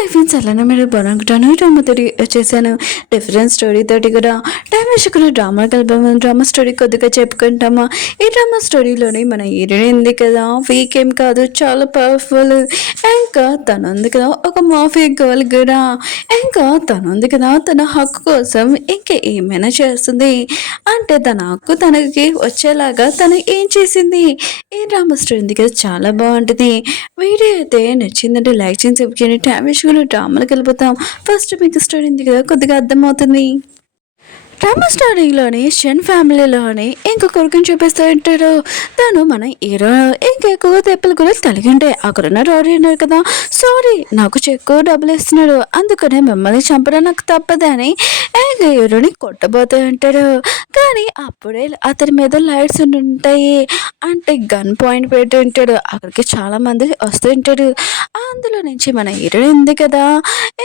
Hi friends, అలానే మీరు బాగుంటాను. డ్రామాతోటి వచ్చేసాను. డిఫరెంట్ స్టోరీ తోటి కూడా టైం వేసుకున్న డ్రామా కలిపాము. డ్రామా స్టోరీ కొద్దిగా చెప్పుకుంటామా. ఈ డ్రామా స్టోరీలోనే మన హీరోయిన్ ఉంది కదా, వీక్ ఏం కాదు, చాలా పవర్ఫుల్. ఇంకా తను ఉంది కదా ఒక మాఫియా గర్ల్ కూడా. ఇంకా తను ఉంది కదా తన హక్కు కోసం ఇంకా ఏమైనా చేస్తుంది. అంటే తన హక్కు తనకి వచ్చేలాగా తను ఏం చేసింది. ఈ డ్రామా స్టోరీ ఉంది కదా, చాలా బాగుంటుంది. వీడియో అయితే నచ్చిందంటే లైక్ చేసి సబ్స్క్రైబ్ చేయండి. టైం వేసుకుని డ్రామాలకు వెళ్ళిపోతాం. ఫస్ట్ మీకు స్టోరీ ఉంది కదా కొద్దిగా అర్థమవుతుంది. డ్రామా స్టోరీలోని షన్ ఫ్యామిలీలోని ఇంకో కొడుకుని చూపిస్తూ ఉంటారు. తను మన హీరో ఇంకా ఎక్కువ తెప్పలు కూడా కలిగి ఉంటాయి. అక్కడున్న రోరీ ఉన్నారు కదా, సారీ నాకు చెక్కు డబ్బులు ఇస్తున్నాడు, అందుకనే మిమ్మల్ని చంపడం నాకు తప్పదని ఇంకా హీరోని కొట్టబోతూ ఉంటాడు. కానీ అప్పుడే అతని మీద లైట్స్ ఉంటాయి. అంటే గన్ పాయింట్ పెట్టి ఉంటాడు. అక్కడికి చాలా మంది వస్తూ ఉంటాడు. అందులో నుంచి మన హీరో ఉంది కదా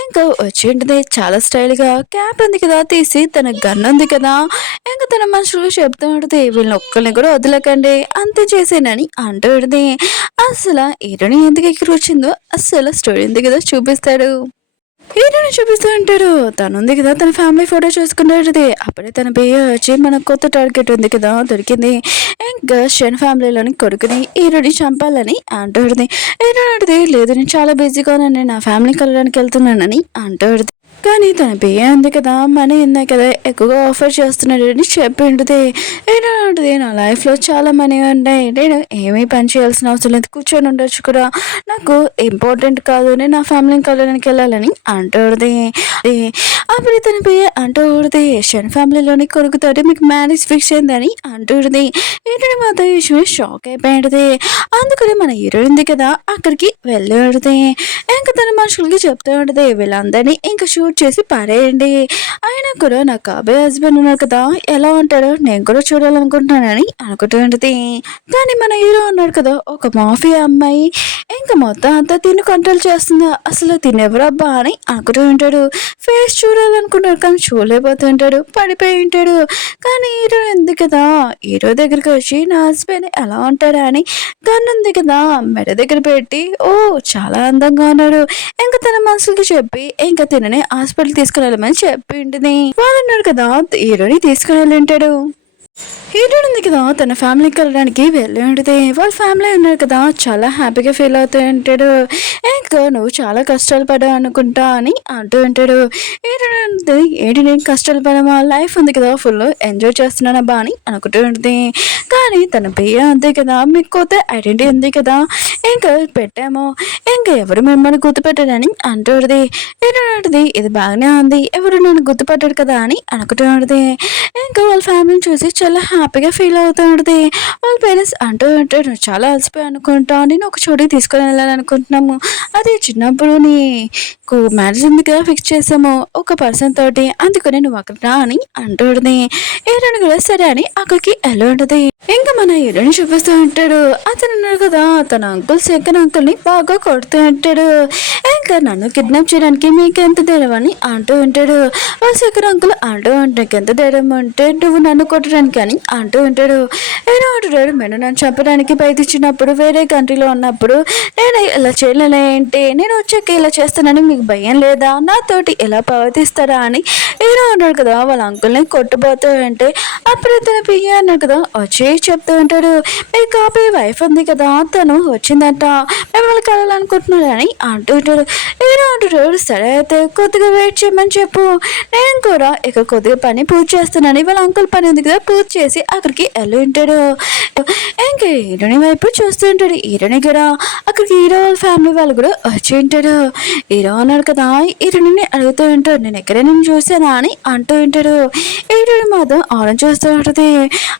ఇంకా వచ్చి ఉంటుంది. చాలా స్టైల్గా క్యాప్ ఉంది కదా తీసి తన గన్ ఉంది కదా ఇంకా తన మనుషులు చెప్తూ ఉంటుంది, వీళ్ళని ఒక్కరిని కూడా వదలకండి, అంతే చేసేనని అంటూ ఉంటుంది. అసలు హీరోని ఎందుకు ఎక్కి వచ్చిందో అసలు స్టోరీ ఉంది కదా చూపిస్తాడు. హీరోని చూపిస్తూ ఉంటాడు. తను ఉంది కదా తన ఫ్యామిలీ ఫోటో చూసుకుంటాడు. అప్పుడే తన పేరు వచ్చి మనకు కొత్త టార్గెట్ ఉంది కదా దొరికింది. ఇంకా షన్ ఫ్యామిలీలోని కొడుకుని హీరోని చంపాలని అంటాడుది. హీరో అంటది, లేదు నేను చాలా బిజీగా ఉన్నాను, నా ఫ్యామిలీ కలవడానికి వెళ్తున్నానని అంటాడుది. కానీ తన పేరు ఉంది కదా, మనీ ఉన్నాయి కదా, ఎక్కువగా ఆఫర్ చేస్తున్నాడు అని చెప్పి ఉంటుంది. ఏంటంటే నా లైఫ్లో చాలా మనీ ఉన్నాయి, నేను ఏమీ పని చేయాల్సిన అవసరం లేదు, కూర్చొని ఉండొచ్చు కూడా, నాకు ఇంపార్టెంట్ కాదు, నేను నా ఫ్యామిలీని కలవడానికి వెళ్ళాలని అంటుంది. అప్పుడు తన పేరు అంటూడది, షన్ ఫ్యామిలీలోని కొడుకుతోటి మీకు మ్యారేజ్ ఫిక్స్ అయిందని అంటుంది. ఏంటంటే మాత్రం విషయం షాక్ అయిపోయింది. అందుకని మన హీరోయిన్ ఉంది కదా అక్కడికి వెళ్ళి ఉంటుంది. ఇంకా తన మనుషులకి చెప్తూ ఉంటుంది, వీళ్ళందరినీ ఇంకా షూట్ చేసి పారేయండి. అయినా కూడా నాకు కాబోయే హస్బెండ్ ఉన్నారు కదా, ఎలా ఉంటాడో నేను కూడా చూడాలనుకుంటున్నానని అనుకుంటూ ఉంటుంది. కానీ మన హీరో ఉన్నాడు కదా ఒక మాఫియా అమ్మాయి, ఇంకా మొత్తం అంతా తిని కంట్రోల్ చేస్తుందా, అసలు తినెవరబ్బా అని అనుకుంటూ ఉంటాడు. ఫేస్ చూడాలనుకుంటాడు కానీ చూడలేకపోతూ ఉంటాడు, పడిపోయి ఉంటాడు. కానీ హీరో ఉంది కదా, హీరో దగ్గరికి వచ్చి నా హస్బెండ్ ఎలా ఉంటాడా అని గన్ ఉంది కదా మెడ దగ్గర పెట్టి, ఓ చాలా అందంగా ఉన్నాడు, ఇంకా తన మనసులకి చెప్పి ఇంకా తినని హాస్పిటల్ తీసుకురామని చెప్పి ఉంటుంది. వాళ్ళు ఉన్నారు కదా హీరోని తీసుకుని వెళ్ళి ఉంటాడు. హీరో ఉంది కదా తన ఫ్యామిలీకి వెళ్ళడానికి వెళ్ళి ఉంటుంది. వాళ్ళ ఫ్యామిలీ ఉన్నారు కదా చాలా హ్యాపీగా ఫీల్ అవుతూ ఉంటాడు. ఇంకా నువ్వు చాలా కష్టాలు పడా అనుకుంటా అని అంటూ ఉంటాడు. హీరో ఏంటి నేను కష్టాలు పడమా, లైఫ్ ఉంది కదా ఫుల్ ఎంజాయ్ చేస్తున్నానబ్బా అని అనుకుంటూ ఉంటుంది. కానీ తన పేరు అంతే కదా, మీకు కొత్త ఐడెంటిటీ ఉంది కదా ఇంకా పెట్టాము, ఇంకా ఎవరు మిమ్మల్ని గుర్తుపెట్టారని అంటూ ఉంటుంది. హీరో అంటుంది, ఇది బాగానే ఉంది, ఎవరు నన్ను గుర్తుపట్టాడు కదా అని అనుకుంటూ ఉంటుంది. ఇంకా వాళ్ళ ఫ్యామిలీని చూసి చాలా హ్యాపీగా ఫీల్ అవుతూ ఉంటుంది. వాళ్ళ పేరెంట్స్ అంటూ ఉంటాడు, చాలా అలసిపోయి అనుకుంటా, నేను ఒక చోటికి తీసుకొని వెళ్ళాలనుకుంటున్నాము, అది చిన్నప్పుడు నీకు మ్యారేజ్ ఉంది కదా ఫిక్స్ చేసాము ఒక పర్సన్ తోటి, అందుకని నువ్వు అక్కడ రా అని అంటుంది. హీరోని కూడా సరే అని అక్కడికి వెళ్ళి ఉంటుంది. ఇంకా మన హీరోని చూపిస్తూ ఉంటాడు. అతను ఉన్నాడు కదా తన అంకుల్ సెకండ్ అంకుల్ని బాగా కొడుతూ ఉంటాడు. ఇంకా నన్ను కిడ్నాప్ చేయడానికి మీకు ఎంత ధైర్యం అని అంటూ ఉంటాడు. ఆ సెకండ్ అంకుల్ అంటూ ఉంటాడు, ఎంత ధైర్యం అంటే నువ్వు నన్ను కొట్టడానికి అని అంటూ ఉంటాడు. ఏదో అంటున్నాడు, నేను నన్ను చంపడానికి బయటిచ్చినప్పుడు వేరే కంట్రీలో ఉన్నప్పుడు నేను ఇలా చేయలేంటి, నేను వచ్చాక ఇలా చేస్తానని మీకు భయం లేదా, నాతోటి ఎలా ప్రవర్తిస్తారా అని ఏదో అన్నాడు కదా వాళ్ళ అంకుల్ని కొట్టబోతూ అంటే అప్పుడు తన పియ్య అన్నాడు కదా వచ్చి చెప్తూ ఉంటాడు, మీకు కాబోయే వైఫ్ ఉంది కదా తను వచ్చిందంట, మిమ్మల్ని కలవాలనుకుంటున్నాడు అని అంటూ ఉంటాడు. ఏదో అంటున్నాడు, సరే అయితే కొద్దిగా వెయిట్ చేయమని చెప్పు, నేను కూడా ఇక కొద్దిగా పని పూజ చేస్తున్నాను, వాళ్ళ అంకుల్ పని ఉంది కదా పూజ చేసి అక్కడికి వెళ్ళి ఉంటాడు. ఇంకా హీరోని వైపు చూస్తూ ఉంటాడు. హీరోని కూడా అక్కడికి హీరో వాళ్ళ ఫ్యామిలీ వాళ్ళు కూడా వచ్చి ఉంటాడు. హీరో అన్నాడు కదా హీరోని అడుగుతూ ఉంటాడు, నేను ఎక్కడైనా చూసానా అని అంటూ ఉంటాడు. హీరోని మాత్రం ఆలోచన చూస్తూ ఉంటుంది.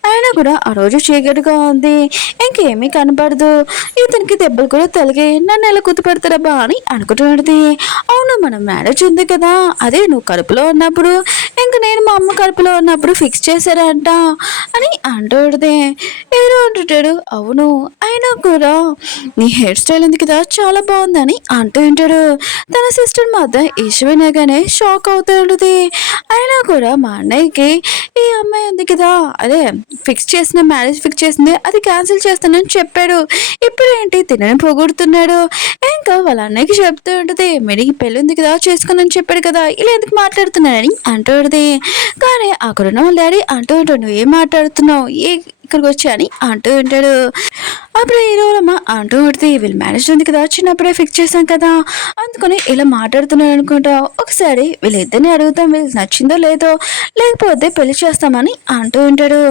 ఆయన కూడా ఆ రోజు చీకటిగా ఉంది, ఇంకేమీ కనపడదు, ఇతనికి దెబ్బలు కూడా తలిగి నన్ను ఎలా గుర్తుపెడతారబ్బా అని అనుకుంటూ ఉంటుంది. అవును మన మ్యారేజ్ ఉంది కదా, అదే నువ్వు కడుపులో ఉన్నప్పుడు ఇంకా నేను మా అమ్మ కడుపులో ఉన్నప్పుడు ఫిక్స్ చేశారంట అని అంటూ ఉంటుంది. ఏదో అంటుంటాడు, అవును అయినా కూడా నీ హెయిర్ స్టైల్ ఉంది కదా చాలా బాగుందని అంటూ ఉంటాడు. తన సిస్టర్ మాత్రం ఇష్యూ వినగానే షాక్ అవుతూ ఉంటుంది. అయినా కూడా మా అన్నయ్యకి ఈ అమ్మాయి ఉంది కదా, అదే మ్యారేజ్ ఫిక్స్ చేసింది, అది క్యాన్సిల్ చేస్తానని చెప్పాడు. ఇప్పుడు ఏంటి తినని పొగుడుతున్నాడు. ఇంకా వాళ్ళ అన్నయ్యకి చెప్తూ ఉంటుంది, మీరు ఈ పెళ్ళి ఉంది కదా చేసుకుని చెప్పాడు కదా, ఇలా ఎందుకు మాట్లాడుతున్నాడని అంటూ ఉంటుంది. కానీ అక్కడున్న వాళ్ళ డాడీ అంటూ ఉంటాడు, నువ్వు ఏం మాట్లాడుతున్నావు, ఇక్కడికి వచ్చి అని అంటూ ఉంటాడు. అప్పుడు హీరోలమ్మ అంటూ ఉంటుంది, వీళ్ళు మ్యారేజ్ ఉంది కదా, చిన్నప్పుడే ఫిక్స్ చేశాం కదా, అందుకని ఇలా మాట్లాడుతున్నాడు అనుకుంటా. ఒకసారి వీళ్ళిద్దరిని అడుగుతాం, వీళ్ళకి నచ్చిందో లేదో, లేకపోతే పెళ్లి చేస్తామని అంటూ ఉంటాడు.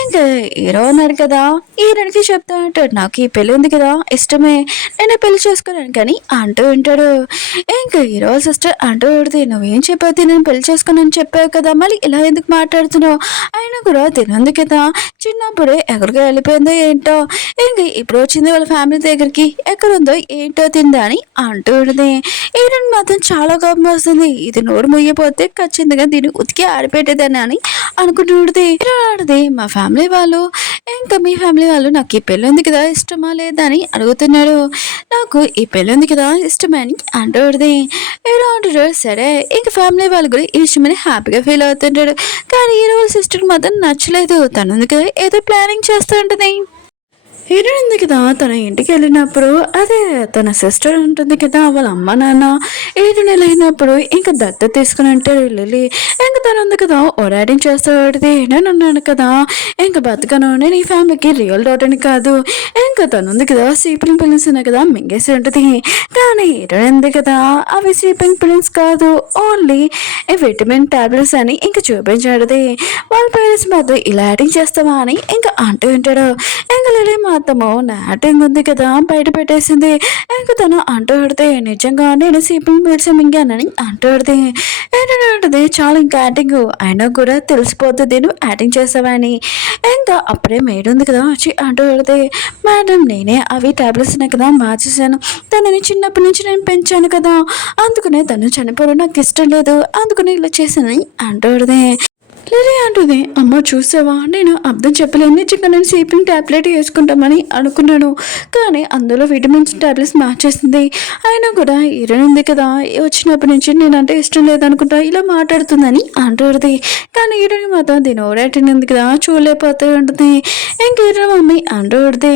ఇంకా హీరో అన్నాడు కదా, హీరోనికి చెప్తూ ఉంటాడు, నాకు ఈ పెళ్లి ఉంది కదా ఇష్టమే, నేను పెళ్లి చేసుకోలేను కానీ అంటూ ఉంటాడు. ఇంకా హీరో సిస్టర్ అంటూ ఉంటుంది, నువ్వేం చెప్పావు, నేను పెళ్లి చేసుకున్నాను చెప్పావు కదా, మళ్ళీ ఇలా ఎందుకు మాట్లాడుతున్నావు, అయినా కూడా తినంది కదా, చిన్నప్పుడే ఎక్కడికి వెళ్ళిపోయిందో ఏంటో, ఇంక ఇప్పుడు వచ్చింది వాళ్ళ ఫ్యామిలీ దగ్గరికి, ఎక్కడుందో ఏంటో తిందా అని అంటూ ఉంటుంది. ఈయన మాత్రం చాలా కోపం వస్తుంది, ఇది నోరు ముయ్యపోతే ఖచ్చితంగా దీన్ని ఉతికి ఆడిపెట్టేదని అని అనుకుంటుంది. ఆడది మా ఫ్యామిలీ వాళ్ళు, ఇంకా మీ ఫ్యామిలీ వాళ్ళు నాకు ఈ పెళ్ళి ఉంది కదా ఇష్టమా లేదా అని అడుగుతున్నాడు. నాకు ఈ పెళ్ళి ఉంది కదా ఇష్టమే అని అంటుంది. ఎలా అంటాడు, సరే ఇంక ఫ్యామిలీ వాళ్ళు కూడా ఇష్టమని హ్యాపీగా ఫీల్ అవుతుంటాడు. కానీ ఈ రోజు సిస్టర్కి మాత్రం నచ్చలేదు, తను ఉంది కదా ఏదో ప్లానింగ్ చేస్తూ ఉంటుంది. హీరోయిన్ ఉంది కదా, తన ఇంటికి వెళ్ళినప్పుడు అదే తన సిస్టర్ ఉంటుంది కదా, వాళ్ళ అమ్మ నాన్న 7 నెలలు అయినప్పుడు ఇంకా దత్త తీసుకుని అంటారు వెళ్ళి. ఇంకా తను ఉంది కదా ఓరాడింగ్ చేస్తాడు, నేను ఉన్నాను కదా ఇంకా బతకను, నేను ఈ ఫ్యామిలీకి రియల్ డాటర్ని కాదు, ఇంకా తను ఉంది కదా స్లీపింగ్ పిల్లన్స్ ఉన్నాయి కదా మింగేసి ఉంటుంది. కానీ హీరోయిన్ ఉంది కదా, అవి స్లీపింగ్ పిల్లన్స్ కాదు, ఓన్లీ విటమిన్ టాబ్లెట్స్ అని ఇంకా చూపించాడు. వాళ్ళ పేరెంట్స్ మాత్రం ఇలా యాక్టింగ్ చేస్తావా అని ఇంకా అంటూ ఉంటాడు. ఇంకా లేడీ మాత్రము నా యాక్టింగ్ ఉంది కదా బయట పెట్టేసింది. ఇంకా తను అంటూ పెడితే నిజంగా నేను స్లీపింగ్ పిల్స్ మింగానని అంటూ పెడితే ఏంటంటే చాలా ఇంకా యాక్టింగ్ అయినా కూడా తెలిసిపోతుంది నువ్వు యాక్టింగ్ చేస్తావని. ఇంకా అప్పుడే మేడ్ ఉంది కదా వచ్చి అంటూ పెడితే, మేడం నేనే అవి టాబ్లెట్స్ ఉన్నాయి కదా మార్చేసాను, తనని చిన్నప్పటి నుంచి నేను పెంచాను కదా, అందుకనే తను చనిపోవడం నాకు ఇష్టం లేదు, అందుకని ఇలా చేశానని అంటూ పెడితే లేదే అంటుంది, అమ్మ చూసావా నేను అర్థం చెప్పలేను, నిజంగా నేను స్లీపింగ్ ట్యాబ్లెట్ వేసుకుంటామని అనుకున్నాను, కానీ అందులో విటమిన్స్ ట్యాబ్లెట్స్ మార్చేసింది, అయినా కూడా హీరోయిన్ ఉంది కదా వచ్చినప్పటి నుంచి నేనంటే ఇష్టం లేదనుకుంటా ఇలా మాట్లాడుతుందని అంటుంది. కానీ హీరోయిన్ మాత్రం దీని ఓడాటింగ్ ఉంది కదా చూడలేకపోతూ ఉంటుంది. ఇంక హీరోయిన్ మమ్మీ అంటుంది,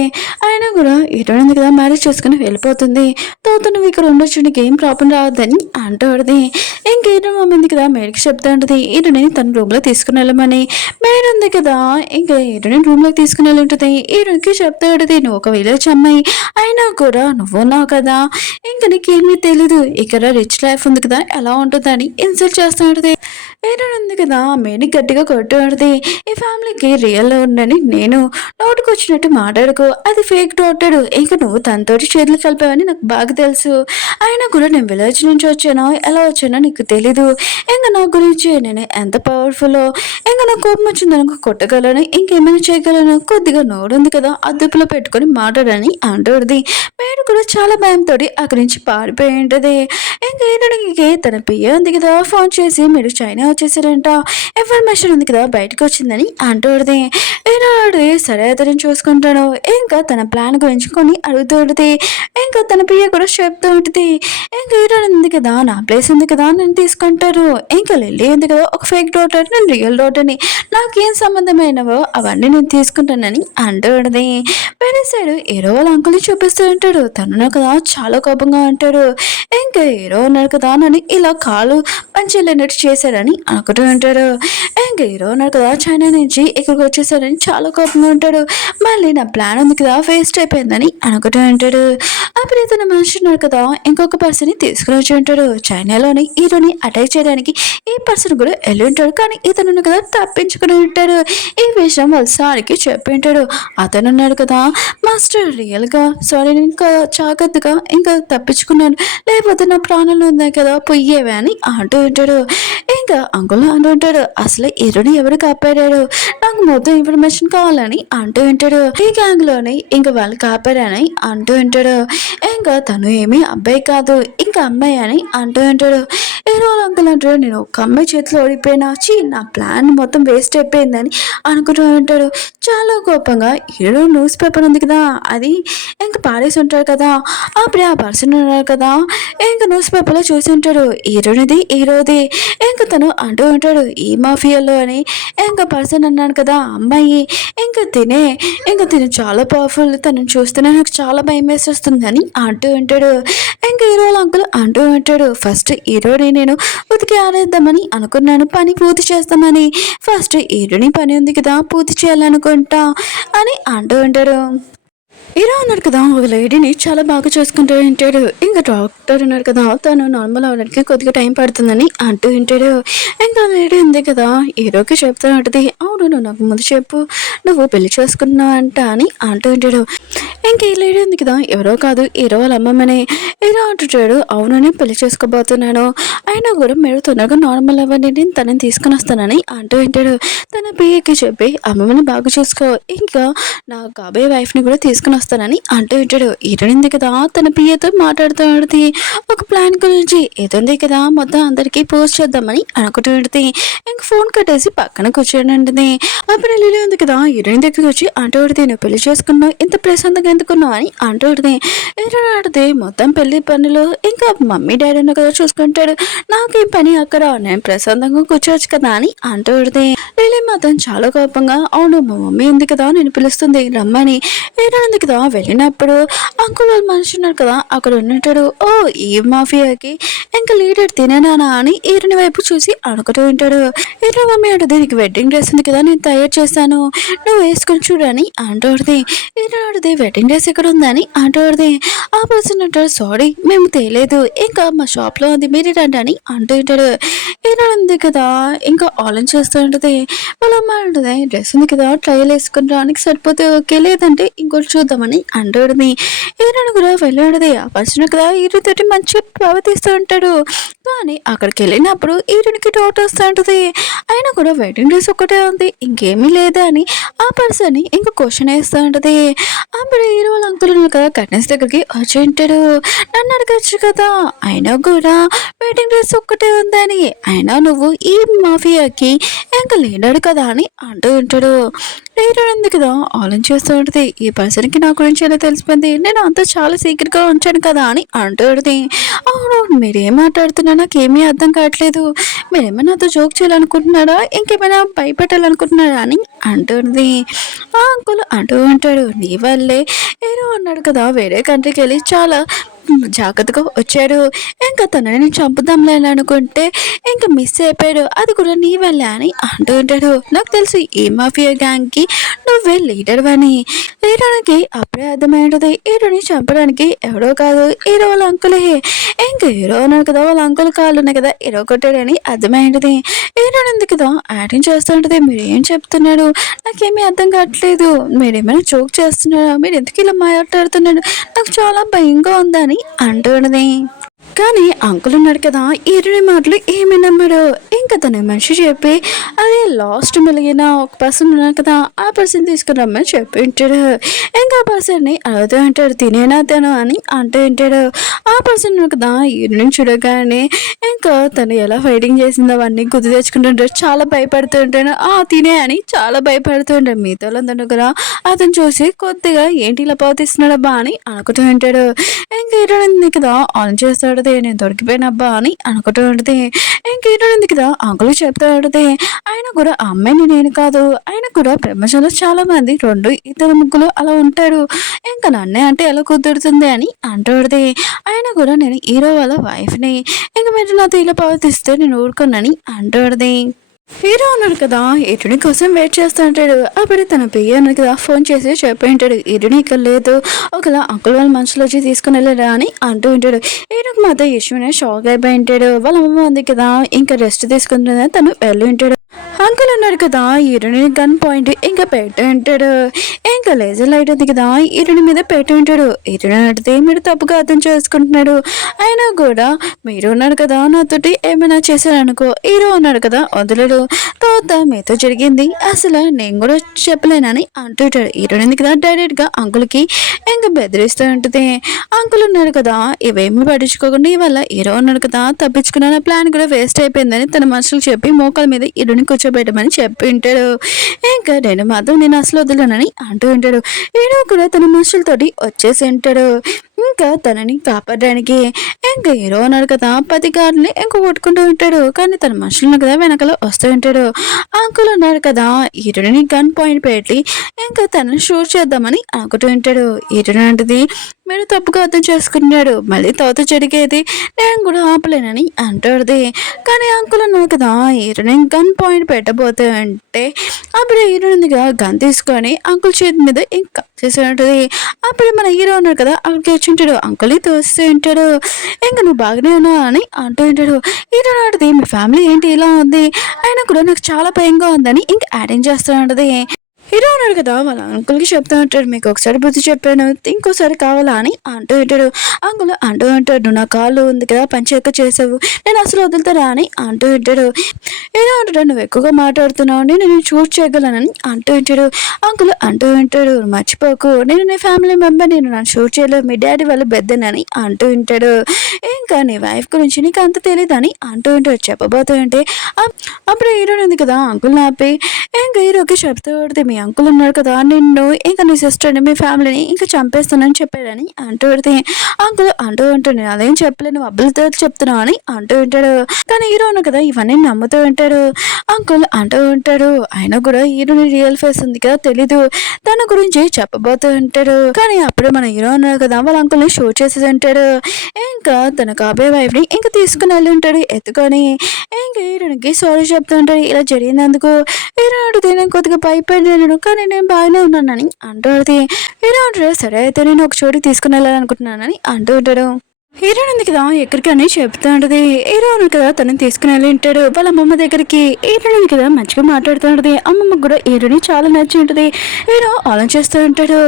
అయినా కూడా హీరోయిన్ ఉంది కదా మ్యారేజ్ చేసుకుని వెళ్ళిపోతుంది, తర్వాత నువ్వు ఇక్కడ ఉండొచ్చు నీకు ఏం ప్రాబ్లం రావద్దని అంటుంది. ఇంక హీరోయిన్ మమ్మీ ఉంది కదా మేడికి చెప్తా ఉంటుంది, హీరోయిన్ తన రూమ్లో తీసుకుని వెళ్ళమని. మేడ్ ఉంది కదా ఇంకా హీరోయిన్ రూమ్లోకి తీసుకుని వెళ్ళి ఉంటుంది. హీరోయిన్కి చెప్తా ఉంటుంది, నువ్వు ఒక విలేజ్ అమ్మాయి అయినా కూడా నువ్వు ఉన్నావు కదా, ఇంకా నీకేమీ తెలీదు, ఇక్కడ రిచ్ లైఫ్ ఉంది కదా ఎలా ఉంటుందని ఇన్సల్ట్ చేస్తూ ఉంటుంది. హీరోయిన్ ఉంది కదా మేడ్ని గట్టిగా కొట్టు ఉంటుంది, ఈ ఫ్యామిలీకి రియల్లో ఉండని నేను నోటుకు వచ్చినట్టు మాట్లాడుకో, అది ఫేక్ డాక్టర్, ఇంకా నువ్వు తనతోటి చేతులు కలిపావని నాకు బాగా తెలుసు, అయినా కూడా నేను విలేజ్ నుంచి వచ్చానో ఎలా వచ్చానో నీకు తెలీదు, ఇంకా నా గురించి నేను ఎంత పవర్ఫుల్, ఇంకా నాకు కోపం వచ్చిందనుకో కొట్టగలను, ఇంకేమైనా చేయగలను, కొద్దిగా నోరుంది కదా అదుపులో పెట్టుకొని మాట్లాడని అంటుంది. పేరు కూడా చాలా భయంతో అక్కడి నుంచి పారిపోయి ఉంటుంది. ఇంకా ఏంటంటే తన పియ్య ఉంది కదా ఫోన్ చేసి మీరు చైనా వచ్చేసారంట, ఇన్ఫర్మేషన్ ఉంది కదా బయటకు వచ్చిందని అంటుంది. ఈనాడు సరే అతను చూసుకుంటాడు, ఇంకా తన ప్లాన్ గురించి కొన్ని అడుగుతూ ఉంటుంది. ఇంకా తన పియ్య కూడా చెప్తూ ఉంటుంది, ఇంకా హీరోయిన్ ఉంది కదా నా ప్లేస్ ఉంది కదా నేను తీసుకుంటారు, ఇంకా లిల్లీ ఉంది కదా ఒక ఫేక్ డాటర్, నేను రియల్ డాటర్ని, నాకేం సంబంధమైనవో అవన్నీ నేను తీసుకుంటానని అంటూ ఉంటుంది. వేరే సైడ్ హీరో వాళ్ళ అంకుల్ని చూపిస్తూ ఉంటాడు, తను కదా చాలా కోపంగా ఉంటాడు. ఇంకా హీరో ఉన్నాడు కదా నన్ను ఇలా కాలు పంచెళ్ళినట్టు చేశారని అనుకుంటూ ఉంటాడు. ఇంకా హీరో ఉన్నాడు కదా చైనా నుంచి ఇక్కడికి వచ్చేసారని చాలా కోపంగా ఉంటాడు. మళ్ళీ నా ప్లాన్ ఉంది కదా వేస్ట్ అయిపోయిందని అనుకుంటూ ఉంటాడు. అప్పుడు ఇతను మనిషి ఉన్నాడు కదా ఇంకొక పర్సన్ని తీసుకుని వచ్చి ఉంటాడు. చైనాలోని హీరోని అటాక్ చేయడానికి ఈ పర్సన్ కూడా వెళ్ళి ఉంటాడు, కానీ ఇతను కదా తప్పించుకుని ఉంటాడు. ఈ విషయం వాళ్ళ సార్కి చెప్పి ఉంటాడు. అతను ఉన్నాడు కదా మాస్టర్ రియల్గా సారీ నేను ఇంకా జాగ్రత్తగా ఇంకా తప్పించుకున్నాను, లేకపోతే నా ప్రాణాలు ఉన్నాయి కదా పొయ్యేవే అని అంటూ ఉంటాడు. ఇంకా అంకుల్ అంటూ ఉంటాడు, అసలు హీరోని ఎవరు కాపాడాడు, నాకు మొత్తం ఇన్ఫర్మేషన్ కావాలని అంటూ ఉంటాడు. ఈ గ్యాంగ్ లోని ఇంకా వాళ్ళు కాపాడని అంటూ ఉంటాడు. ఇంకా తను ఏమీ అబ్బాయి కాదు ఇంకా అమ్మాయి అని అంటూ ఉంటాడు. హీరో వాళ్ళ అంకుల్ అంటాడు, నేను ఒక అమ్మాయి చేతిలో ఓడిపోయినా నా ప్లాన్ మొత్తం వేస్ట్ అయిపోయిందని అనుకుంటూ ఉంటాడు. చాలా కోపంగా హీరో న్యూస్ పేపర్ ఉంది కదా, అది ఇంక పాడేసి ఉంటాడు కదా. అప్పుడే ఆ పర్సన్ ఉన్నారు కదా, ఇంక న్యూస్ పేపర్లో చూసి ఉంటాడు హీరోది. ఇంక తను అంటూ ఉంటాడు, ఈ మాఫియాలో అని. ఇంక పర్సన్ అన్నాడు కదా అమ్మాయి, ఇంక తినే చాలా పవర్ఫుల్, తనని చూస్తేనే నాకు చాలా భయం వేసేస్తుంది అని అంటూ ఉంటాడు. ఇంక హీరో వాళ్ళ అంకుల్ అంటూ ఉంటాడు, ఫస్ట్ హీరోని నేను ఉతికి ఆరేద్దామని అనుకున్నాను, పని పూర్తి చేస్తామని. ఫస్ట్ హీరోని పని ఉంది కదా పూర్తి చేయాలనుకుంటా అని అంటూ ఉంటాడు. హీరో ఉన్నాడు కదా, ఒక లేడీని చాలా బాగా చూసుకుంటూ ఉంటాడు. ఇంకా డాక్టర్ ఉన్నాడు కదా, తను నార్మల్ అవ్వడానికి కొద్దిగా టైం పడుతుందని అంటూ ఉంటాడు. ఇంకా లేడీ ఉంది కదా, హీరోకి చెప్తూ ఉంటుంది, అవును నువ్వు నాకు ముందు చెప్పు, నువ్వు పెళ్లి చేసుకున్నావు అంట అని అంటూ ఉంటాడు. ఇంకా ఈ లేడీ ఉంది కదా, ఎవరో కాదు హీరో వాళ్ళ అమ్మమ్మని. హీరో అంటుంటాడు, అవునని పెళ్లి చేసుకోబోతున్నాను, అయినా కూడా మీరు తొందరగా నార్మల్ అవ్వండి, నేను తనని తీసుకుని వస్తానని అంటూ ఉంటాడు. తన పిఏకి చెప్పి అమ్మమ్మని బాగా చూసుకో, ఇంకా నా కాబోయే వైఫ్ని కూడా తీసుకుని వస్తానని అంటూ ఉంటాడు. ఈరునింది కదా, తన పిఏతో మాట్లాడుతూ ఉంటుంది ఒక ప్లాన్ గురించి. ఏదుంది కదా, మొత్తం అందరికీ పోస్ట్ చేద్దామని అనుకుంటూ ఉంటుంది. ఇంక ఫోన్ కట్టేసి పక్కన కూర్చొని ఉంటుంది. అప్పుడు లిలీ ఉంది కదా, హీరోయిన్ దగ్గరికి వచ్చి అంటూ ఉంటుంది, నువ్వు పెళ్లి చేసుకున్నావు, ఇంత ప్రశాంతంగా ఎందుకున్నావు అని అంటూ ఉంటుంది. హీరోయిన్ ఆడితే మొత్తం పెళ్లి పనులు ఇంకా మమ్మీ డాడీ ఉన్న కదా చూసుకుంటాడు, నాకేం పని అక్కడ, నేను ప్రశాంతంగా కూర్చోవచ్చు కదా అని అంటూ ఉంటుంది. లిలీ మాత్రం చాలా కోపంగా, అవును మా మమ్మీ ఉంది కదా నేను పిలుస్తుంది రమ్మని. హీరోయిన్ ఉంది కదా, వెళ్ళినప్పుడు అంకుల్ వాళ్ళ మనిషి ఉన్నాడు కదా అక్కడ ఉన్నట్టాడు. ఓ ఈ మాఫియాకి ఇంకా లీడర్ తినేనా అని హీరోని వైపు చూసి అనుకుంటూ ఉంటాడు. హీరో మమ్మీ అంటది, నీకు వెడ్డింగ్ డ్రెస్ ఉంది కదా నేను తయారు చేశాను, నువ్వు వేసుకుని చూడని అంటూడది. హీరో అడిది, వెడ్డింగ్ డ్రెస్ ఎక్కడ ఉందని అంటూడది. ఆ పర్సన్ అంటాడు, సారీ మేము తేలేదు, ఇంకా మా షాప్లో ఉంది మీరు రండి అని అంటూ ఉంటాడు. హీరో ఉంది కదా, ఇంకా ఆలోచన చేస్తూ ఉంటుంది. వాళ్ళ అమ్మ అంటుంది, డ్రెస్ ఉంది కదా ట్రయల్ వేసుకుని రానికి సరిపోతే ఓకే, లేదంటే ఇంకోటి చూద్దామని అంటూడది. హీరోని కూడా వెళ్ళాడది. ఆ పర్సన్ కదా హీరోతోటి మంచిగా ప్రవర్తిస్తూ ఉంటాడు. కానీ అక్కడికి వెళ్ళినప్పుడు హీరోనికి డౌట్ వస్తూ ఉంటుంది. అయినా కూడా వెడ్డింగ్ డ్రెస్ ఒక్కటే ఉంది, ఇంకేమీ లేదా అని ఆ పర్సన్ ఇంకా క్వశ్చన్ వేస్తూ ఉంటుంది. అప్పుడు హీరో వాళ్ళ అంకుల్ కదా కట్నెస్ దగ్గరికి వచ్చి ఉంటాడు. నన్ను అడగచ్చు కదా, అయినా కూడా వెడ్డింగ్ డ్రెస్ ఒక్కటే ఉందని, అయినా నువ్వు ఈ మాఫియాకి ఇంకా లేడాడు కదా అని అంటూ ఉంటాడు. హీరో ఉంది కదా ఆలోచిస్తూ ఉంటుంది, ఈ పర్సన్కి నా గురించి ఎలా తెలిసిపోయింది, నేను అంతా చాలా సీక్రెట్గా ఉంచాను కదా అని అంటూ ఉంటుంది. అవును మీరేం మాట్లాడుతున్నా నాకేమీ అర్థం కావట్లేదు, మీరేమైనా నాతో జోక్ చేయాలనుకుంటున్నారా, ఇంకేమైనా భయపెట్టాలనుకుంటున్నారా అని అంటుంది. ఆ అంకుల్ అంటూ ఉంటాడు, నీ వల్లే హీరో అన్నాడు కదా వేరే కంట్రీకి వెళ్ళి చాలా జాగ్రత్తగా వచ్చాడు, ఇంకా తనని చంపుదాంలే అనుకుంటే ఇంకా మిస్ అయిపోయాడు, అది కూడా నీ వల్లే అని అంటూ ఉంటాడు. నాకు తెలుసు ఈ మాఫియా గ్యాంగ్కి నువ్వే లీడర్ అని. హీరోనికి అప్పుడే అర్థమైంటుంది, హీరోని చంపడానికి ఎవరో కాదు హీరో వాళ్ళ అంకులే. ఇంకా హీరో అన్నాడు కదా వాళ్ళ అంకుల్ కాళ్ళు ఉన్నాయి కదా హీరో కొట్టాడని అర్థమైంటుంది. హీరోని ఉంది కదా యాక్టింగ్ చేస్తూ ఉంటుంది, మీరు ఏం చెప్తున్నాడు నాకేమీ అర్థం కావట్లేదు, మీరేమైనా జోక్ చేస్తున్నారా, మీరు ఎందుకు ఇలా మాట్లాడుతున్నాడు, నాకు చాలా భయంగా ఉందని అంటున్నది. కానీ అంకుల్ ఉన్నాడు కదా హీరోని మాటలు ఏమి నమ్మడు. ఇంకా తన మనిషి చెప్పి అదే లాస్ట్ మెలిగిన ఒక పర్సన్ ఉన్నాడు కదా ఆ పర్సన్ తీసుకుని రమ్మని చెప్పి ఉంటాడు. ఇంకా ఆ పర్సన్ని అడుగుతూ ఉంటాడు, తినేనా తను అని అంటూ ఉంటాడు. ఆ పర్సన్ కదా హీరోని చూడగానే ఇంకా తను ఎలా ఫైటింగ్ చేసిందో అవన్నీ గుర్తు తెచ్చుకుంటుంటాడు, చాలా భయపడుతూ ఉంటాడు. తినే అని చాలా భయపడుతూ ఉంటాడు. మిగతా వాళ్ళందరూ కదా అతను చూసి కొద్దిగా ఏంటి ఇలా ప్రవర్తిస్తున్నాడబ్బా అని అనుకుంటూ ఉంటాడు. ఇంకా హీరోని కదా ఆన్ చేస్తాడు, నేను దొరికిపోయినబ్బా అని అనుకుంటూ ఉంటుంది. ఇంక హీరోని కదా అంకులు చెప్తూ ఉంటుంది, ఆయన కూడా ఆ అమ్మాయిని నేను కాదు, ఆయన కూడా ప్రపంచంలో చాలా మంది 2 2 ముగ్గులు అలా ఉంటాడు, ఇంకా నన్నే అంటే ఎలా కుదురుతుంది అని అంటుంది. ఆయన కూడా నేను హీరో వాళ్ళ వైఫ్ని, ఇంక మీరు నాతో ఇలా ప్రవర్తిస్తే నేను ఊరుకున్నాని అంటుంది. హీరో అన్నాడు కదా హీరోని కోసం వెయిట్ చేస్తూ ఉంటాడు. అప్పుడు తన పియ్య అన్నాడు కదా ఫోన్ చేసి చెప్పి ఉంటాడు, హీరోని ఇక్కడ లేదు, ఒకలా అంకుల్ వాళ్ళ మనుషులు వచ్చి తీసుకుని వెళ్ళారా అని అంటూ ఉంటాడు. హీరోకి మాత్రం ఇష్యూనే షాక్ అయిపోయి ఉంటాడు. వాళ్ళ అమ్మ ఉంది కదా ఇంకా రెస్ట్ తీసుకుంటుందని తను వెళ్ళి ఉంటాడు. అంకుల్ ఉన్నాడు కదా హీరోని గన్ పాయింట్ ఇంకా పెట్టి ఉంటాడు. ఇంకా లేజర్ లైట్ ఉంది కదా హీరోని మీద పెట్టి ఉంటాడు. హీరోని అడిగితే మీరు తప్పుగా అర్థం చేసుకుంటున్నాడు, అయినా కూడా మీరు ఉన్నారు కదా నాతోటి ఏమైనా చేశారనుకో, హీరో ఉన్నాడు కదా వదలడు, తర్వాత మీతో జరిగింది అసలు నేను కూడా చెప్పలేనని అంటుంటాడు. హీరోని ఉంది కదా డైరెక్ట్ గా అంకుల్కి ఇంకా బెదిరిస్తూ ఉంటుంది. అంకుల్ ఉన్నాడు కదా ఇవేమి పట్టించుకోకుండా ఇవాళ హీరో ఉన్నాడు కదా తప్పించుకున్న ప్లాన్ కూడా వేస్ట్ అయిపోయిందని తన మనుషులు చెప్పి మోకాల మీద హీరోని కూర్చోబెట్టమని చెప్పి ఉంటాడు. ఇంకా నేను మాత్రం నేను అసలు వదలనని అంటూ ఉంటాడు. హీరో కూడా తన మనుషులతోటి వచ్చేసి ఉంటాడు. ఇంకా తనని కాపాడడానికి ఇంకా హీరో ఉన్నాడు కదా 10 కార్లని ఇంకా కొట్టుకుంటూ ఉంటాడు. కానీ తన మనుషులను కదా వెనకాల వస్తూ ఉంటాడు. అంకుల్ ఉన్నాడు కదా హీరోని గన్ పాయింట్ పెట్టి ఇంకా తనని షూట్ చేద్దామని అనుకుంటూ ఉంటాడు. హీరోని అంటది మీరు తప్పుగా అర్థం చేసుకున్నాడు, మళ్ళీ తర్వాత జరిగేది నేను కూడా ఆపలేనని అంటాడుది. కానీ అంకుల్ అన్నాడు కదా హీరోని గన్ పాయింట్ పెట్టబోతే అంటే అప్పుడు హీరోనిగా గన్ తీసుకొని అంకుల్ చేతి మీద ఇంకా చేసి ఉంటుంది. అప్పుడు మన హీరో ఉన్నాడు కదా అక్కడికి వచ్చి ఉంటాడు. అంకుల్ తోస్తూ ఉంటాడు. ఇంకా నువ్వు బాగానే ఉన్నావు అని అంటూ ఉంటాడు. హీరో ఆడిది మీ ఫ్యామిలీ ఏంటి ఇలా ఉంది, అయినా కూడా నాకు చాలా భయంగా ఉందని ఇంకా యాడింగ్ చేస్తూ ఉంటుంది. హీరో ఉన్నాడు కదా వాళ్ళ అంకుల్కి చెప్తూ ఉంటాడు మీకు ఒకసారి బుద్ధి చెప్పాను ఇంకోసారి కావాలా అని అంటూ ఉంటాడు. అంకుల్ అంటూ ఉంటాడు నువ్వు నా కాళ్ళు ఉంది కదా పంచేక్క చేసావు నేను అసలు వదులుతారా అని అంటూ ఉంటాడు. హీరో అంటాడు నువ్వు ఎక్కువగా మాట్లాడుతున్నావు నేను చూస్ చేయగలనని అంటూ ఉంటాడు. అంకుల్ అంటూ ఉంటాడు మర్చిపోకు నేను నీ ఫ్యామిలీ మెంబర్, నేను నన్ను షూట్ చేయలేదు, మీ డాడీ వాళ్ళు పెద్దనని అంటూ ఉంటాడు. ఇంకా నీ వైఫ్ గురించి నీకు అంత తెలియదని అంటూ ఉంటాడు. చెప్పబోతూ ఉంటే అప్పుడు హీరో ఉంది కదా అంకుల్ ఆపి ఇంకా హీరోకి చెప్తూ ఉంటుంది మీ అంకుల్ ఉన్నాడు కదా నిన్ను ఇంకా నీ సిస్టర్ని మీ ఫ్యామిలీని ఇంకా చంపేస్తానని చెప్పాడని అంటూ పెడితే అంకుల్ అంటూ ఉంటాడు నేను అదేం చెప్పలేను అబ్బులతో చెప్తున్నావు అని అంటూ ఉంటాడు. కానీ హీరో ఉన్నాడు కదా ఇవన్నీ నమ్ముతూ ఉంటాడు. అంకుల్ అంటూ ఉంటాడు అయినా కూడా హీరోని రియల్ ఫేస్ ఉంది కదా తెలీదు, తన గురించి చెప్పబోతూ ఉంటాడు. కానీ అప్పుడు మన హీరో ఉన్నాడు కదా వాళ్ళ అంకుల్ని షో చేసేసి ఉంటాడు. ఇంకా తన కాబోయే వైఫ్ ని ఇంకా తీసుకుని వెళ్ళి ఉంటాడు ఎత్తుకొని. ఇంకా హీరోనికి సారీ చెప్తూ ఉంటాడు ఇలా జరిగినందుకు. హీరో అడిగితే నేను కొద్దిగా భయపడినాను కానీ నేను బాగానే ఉన్నానని అంటూ అడితే హీరో అంటాడు సరే అయితే నేను ఒక చోటికి తీసుకుని వెళ్ళాలనుకుంటున్నానని అంటూ ఉంటాడు. హీరో ఉంది కదా ఎక్కడికని చెప్తూ ఉంటుంది. హీరో ఉంది కదా తనని తీసుకుని వెళ్ళి ఉంటాడు వాళ్ళ అమ్మమ్మ దగ్గరికి. హీరో ఉంది కదా మంచిగా మాట్లాడుతూ ఉంటుంది. అమ్మమ్మకు కూడా హీరోని చాలా నచ్చి ఉంటుంది. హీరో ఆలోచిస్తూ ఉంటాడు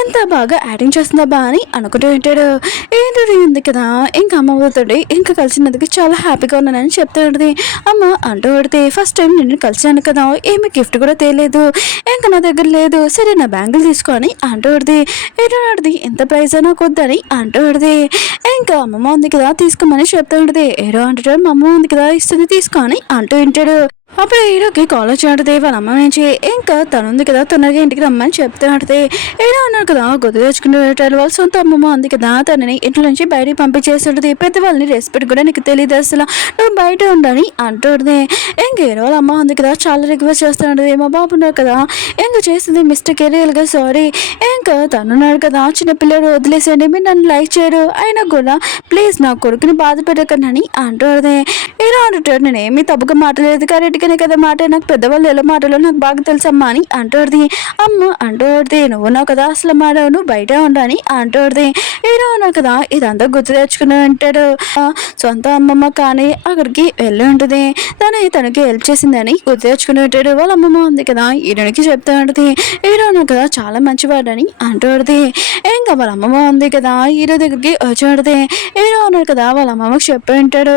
ఎంత బాగా యాక్టింగ్ చేస్తుందా అని అనుకుంటూ ఉంటాడు. హీరో ఉంది కదా ఇంకా అమ్మమ్మతో ఇంకా కలిసినందుకు చాలా హ్యాపీగా ఉన్నానని చెప్తూ ఉంటుంది. అమ్మ అంటూ పడితే ఫస్ట్ టైం నేను కలిసాను కదా ఏమి గిఫ్ట్ కూడా తేలేదు ఇంకా నా దగ్గర లేదు, సరే నా బ్యాంగిల్ తీసుకొని అంటూ పడితే హీరో ఆడిది ఎంత ప్రైజ్ అయినా కొద్దని అంటూ పడితే ఇంకా అమ్మమ్మ ఉంది కదా తీసుకోమని చెప్తూ ఉంటుంది. హీరో అంటాడు మా అమ్మ ఉంది కదా ఇస్తుంది తీసుకొని అంటూ వింటాడు. అప్పుడు హీరోకి కాలేజ్ ఆడితే వాళ్ళ అమ్మ నుంచి ఇంకా తనుంది కదా తొందరగా ఇంటికి రమ్మని చెప్తూ ఆడితే హీరో అన్నాడు కదా గొద్దు తెచ్చుకునేటారు వాళ్ళ సొంత అమ్మమ్మ ఉంది కదా తనని ఇంట్లో నుంచి బయటికి పంపించేస్తుంటుంది. పెద్దవాళ్ళని రెస్పెక్ట్ కూడా నీకు తెలియదు అసలు నువ్వు బయట ఉండని అంటుంది. ఇంక హీరో వాళ్ళ అమ్మ ఉంది కదా చాలా రిక్వెస్ట్ చేస్తూ ఉంటుంది మా బాబు ఉన్నారు కదా ఇంకా చేసింది మిస్టేక్ రియల్గా సారీ ఇంకా తనున్నాడు కదా చిన్నపిల్లడు వదిలేసేయండి మీరు నన్ను లైక్ చేయరు అయినా కూడా ప్లీజ్ నా కొడుకుని బాధ పెట్టకండి అంటుంది. హీరో అంటాడు నేను ఏమీ తప్పుగా మాట్లాడలేదు కరెక్ట్గానే కదా మాట, నాకు పెద్దవాళ్ళు ఎలా మాటలో నాకు బాగా తెలుసమ్మా అని అంటుంది. అమ్మ అంటుంది నువ్వున్నావు కదా అసలు మాడవు నువ్వు బయట ఉండని అంటుంది. హీరో ఉన్నావు కదా ఇదంతా గుర్తు తెచ్చుకుని ఉంటాడు. సొంత అమ్మమ్మ కానీ అక్కడికి వెళ్ళి ఉంటుంది. తనకి హెల్ప్ చేసిందని గుర్తు తెచ్చుకుని ఉంటాడు. వాళ్ళ అమ్మమ్మ ఉంది కదా హీరోనికి చెప్తా ఉంటుంది హీరో ఉన్నావు కదా చాలా మంచివాడని అంటుంది. ఇంకా వాళ్ళ అమ్మమ్మ ఉంది కదా హీరో దగ్గరికి వచ్చి హీరో ఉన్నాడు కదా వాళ్ళ అమ్మమ్మకి చెప్పి ఉంటాడు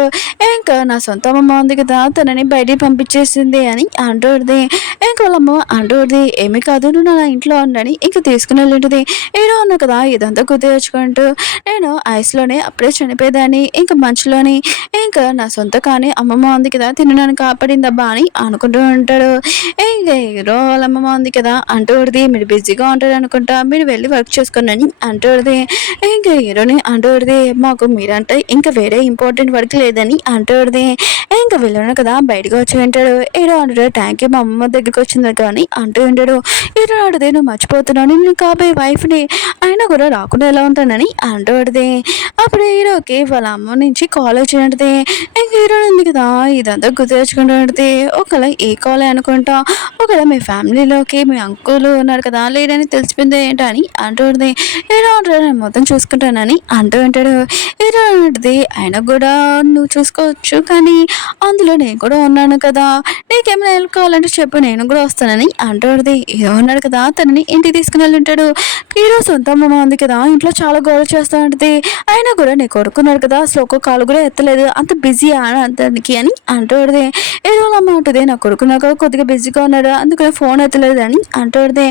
ఇంకా నా సొంత అమ్మమ్మ ఉంది కదా తనని బయటికి పంపించేసింది అని అంటుంది. ఇంకా వాళ్ళ అమ్మ అంటుంది ఏమీ కాదు నువ్వు నా ఇంట్లో ఉండని ఇంకా తీసుకుని వెళ్ళింటుంది. హీరో ఉన్నా కదా ఇదంతా గుర్తు తెచ్చుకుంటూ నేను ఐస్లోనే అప్పుడే చనిపోయేదాన్ని ఇంకా మంచులోని ఇంకా నా సొంత కానీ అమ్మమ్మ ఉంది కదా తిని నన్ను కాపాడిందబ్బా అని అనుకుంటూ ఉంటాడు. ఇంకా హీరో వాళ్ళ అమ్మమ్మ ఉంది కదా అంటూడిది మీరు బిజీగా ఉంటారు అనుకుంటా మీరు వెళ్ళి వర్క్ చేసుకోండి అంటూడిది. ఇంకా హీరోని అంటూడిది మాకు మీరంటే ఇంకా వేరే ఇంపార్టెంట్ వర్క్ లేదని అంటూడిది. ఇంకా వెళ్ళాను కదా బయటకు వచ్చి ఉంటాడు. హీరో అంటాడు థ్యాంక్ యూ మా అమ్మమ్మ దగ్గరికి వచ్చింది కానీ అంటూ ఉంటాడు. హీరో ఆడితే నువ్వు మర్చిపోతున్నావు నేను కాబోయే వైఫ్ని అయినా కూడా రాకుండా ఎలా ఉంటానని అంటూ ఆడితే అప్పుడు హీరోకి వాళ్ళ అమ్మ నుంచి కాల్ వచ్చినట్టుది. ఇంక హీరో ఉంది కదా ఇదంతా గుర్తు తెచ్చుకుంటే ఒకవేళ ఏ కాల్ అనుకుంటా ఒకవేళ మీ ఫ్యామిలీలోకి మీ అంకుల్ ఉన్నారు కదా లేదని తెలిసిపోయింది ఏంటని అంటుంది. హీరో అంటాడు నేను మొత్తం చూసుకుంటానని అంటూ ఉంటాడు. హీరో అంటుంది అయినా కూడా నువ్వు చూసుకోవచ్చు కానీ అందులో నేను కూడా ఉన్నాను కదా నీకేమైనా హెల్ప్ కావాలంటే చెప్పు నేను కూడా వస్తానని అంటాడుది. ఏదో ఉన్నాడు కదా తనని ఇంటికి తీసుకుని వెళ్ళుంటాడు. హీరో సొంత అమ్మమ్మ ఉంది కదా ఇంట్లో చాలా గొడవ చేస్తూ ఉంటుంది. అయినా కూడా నీ కొడుకున్నాడు కదా అసలు ఒక్క కాలు కూడా ఎత్తలేదు అంత బిజీ అతనికి అని అంటాడుది. ఏదో అమ్మ ఉంటుంది నా కొడుకున్నాక కొద్దిగా బిజీగా ఉన్నాడు అందుకని ఫోన్ ఎత్తలేదు అని అంటాడుది.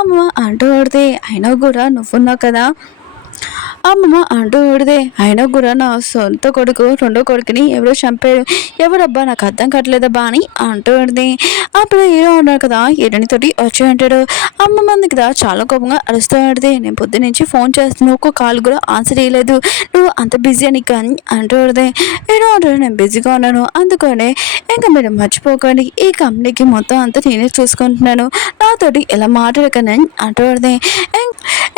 అమ్మ అంటాడుది అయినా కూడా నువ్వున్నావు కదా అమ్మమ్మ అంటూ ఊడిదే. అయినా కూడా నా సొంత కొడుకు రెండో కొడుకుని ఎవరో చంపాడు ఎవరబ్బా నాకు అర్థం కావట్లేదబ్బా అని అంటూ ఊడిది. అప్పుడు హీరో ఉన్నాడు కదా హీరోనితోటి వచ్చి అంటాడు. అమ్మమ్మ కదా చాలా కోపంగా అరుస్తూ ఉంటుంది. నేను పొద్దు నుంచి ఫోన్ చేస్తున్నాను ఒక్క కాల్ కూడా ఆన్సర్ చేయలేదు నువ్వు అంత బిజీ అని కానీ అంటూ ఊడిదే. హీరో అంటాడు నేను బిజీగా ఉన్నాను అందుకనే ఇంకా మీరు మర్చిపోకండి ఈ కంపెనీకి మొత్తం అంతా నేనే చూసుకుంటున్నాను నాతోటి ఎలా మాట్లాడకని అంటూ ఊడిదే.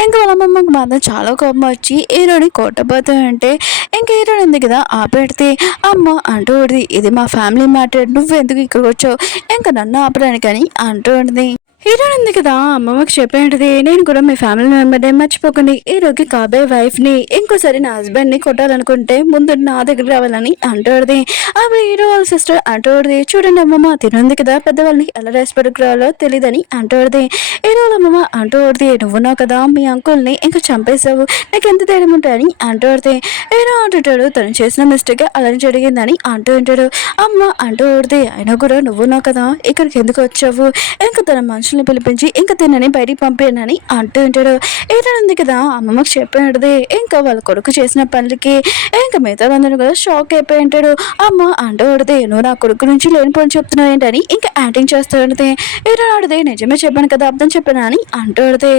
ఇంకా వాళ్ళ అమ్మమ్మకి మాత్రం చాలా కోపం వచ్చి హీరోని కొట్టబోతాడంటే ఇంకా హీరోని ఉంది కదా ఆపెడితే అమ్మ అంటూ ఉంటుంది ఇది మా ఫ్యామిలీ మ్యాటర్ నువ్వెందుకు ఇక్కడికి వచ్చావు ఇంకా నన్ను ఆపడానికి అని అంటూ ఉంటుంది. హీరోయిన్ ఉంది కదా అమ్మమ్మకి చెప్పేంటిది నేను కూడా మీ ఫ్యామిలీ మెంబర్ని మర్చిపోకండి హీరోకి కాబోయే వైఫ్ని ఇంకోసారి నా హస్బెండ్ని కొట్టాలనుకుంటే ముందు నా దగ్గర రావాలని అంటాడుది. అప్పుడు హీరో వాళ్ళ సిస్టర్ అంటాడుది చూడండి అమ్మమ్మ తినుంది కదా పెద్దవాళ్ళని ఎలా రెస్పెక్ట్ రావాలో తెలియదని అంటాడుది. హీరో వాళ్ళ అమ్మమ్మ అంటాడుది నువ్వున్నావు కదా మీ అంకుల్ని ఇంకా చంపేశావు నాకు ఎంత ధైర్యం ఉంటాయని అంటాడుది. హీరో అంటుంటాడు తను చేసిన మిస్టేక్ అలా జరిగిందని అంటూ ఉంటాడు. అమ్మ అంటాడుది అయినా కూడా నువ్వున్నావు కదా ఇక్కడికి ఎందుకు వచ్చావు ఇంకా తన మనుషులు పిలిపించి ఇంకా తినని బయటికి పంపానని అంటూ ఉంటాడు. ఏదైనా కదా అమ్మమ్మకి చెప్పాడుది ఇంకా వాళ్ళ కొడుకు చేసిన పనులకి ఇంకా మిగతా అందరూ కూడా షాక్ అయిపోయి ఉంటాడు. అమ్మ అంటూడిది నువ్వు నా కొడుకు నుంచి లేని పని చెప్తున్నావు ఏంటని ఇంకా యాక్టింగ్ చేస్తాడుది. ఏడాడిది నిజమే చెప్పాను కదా అర్థం చెప్పాను అని అంటూడిది.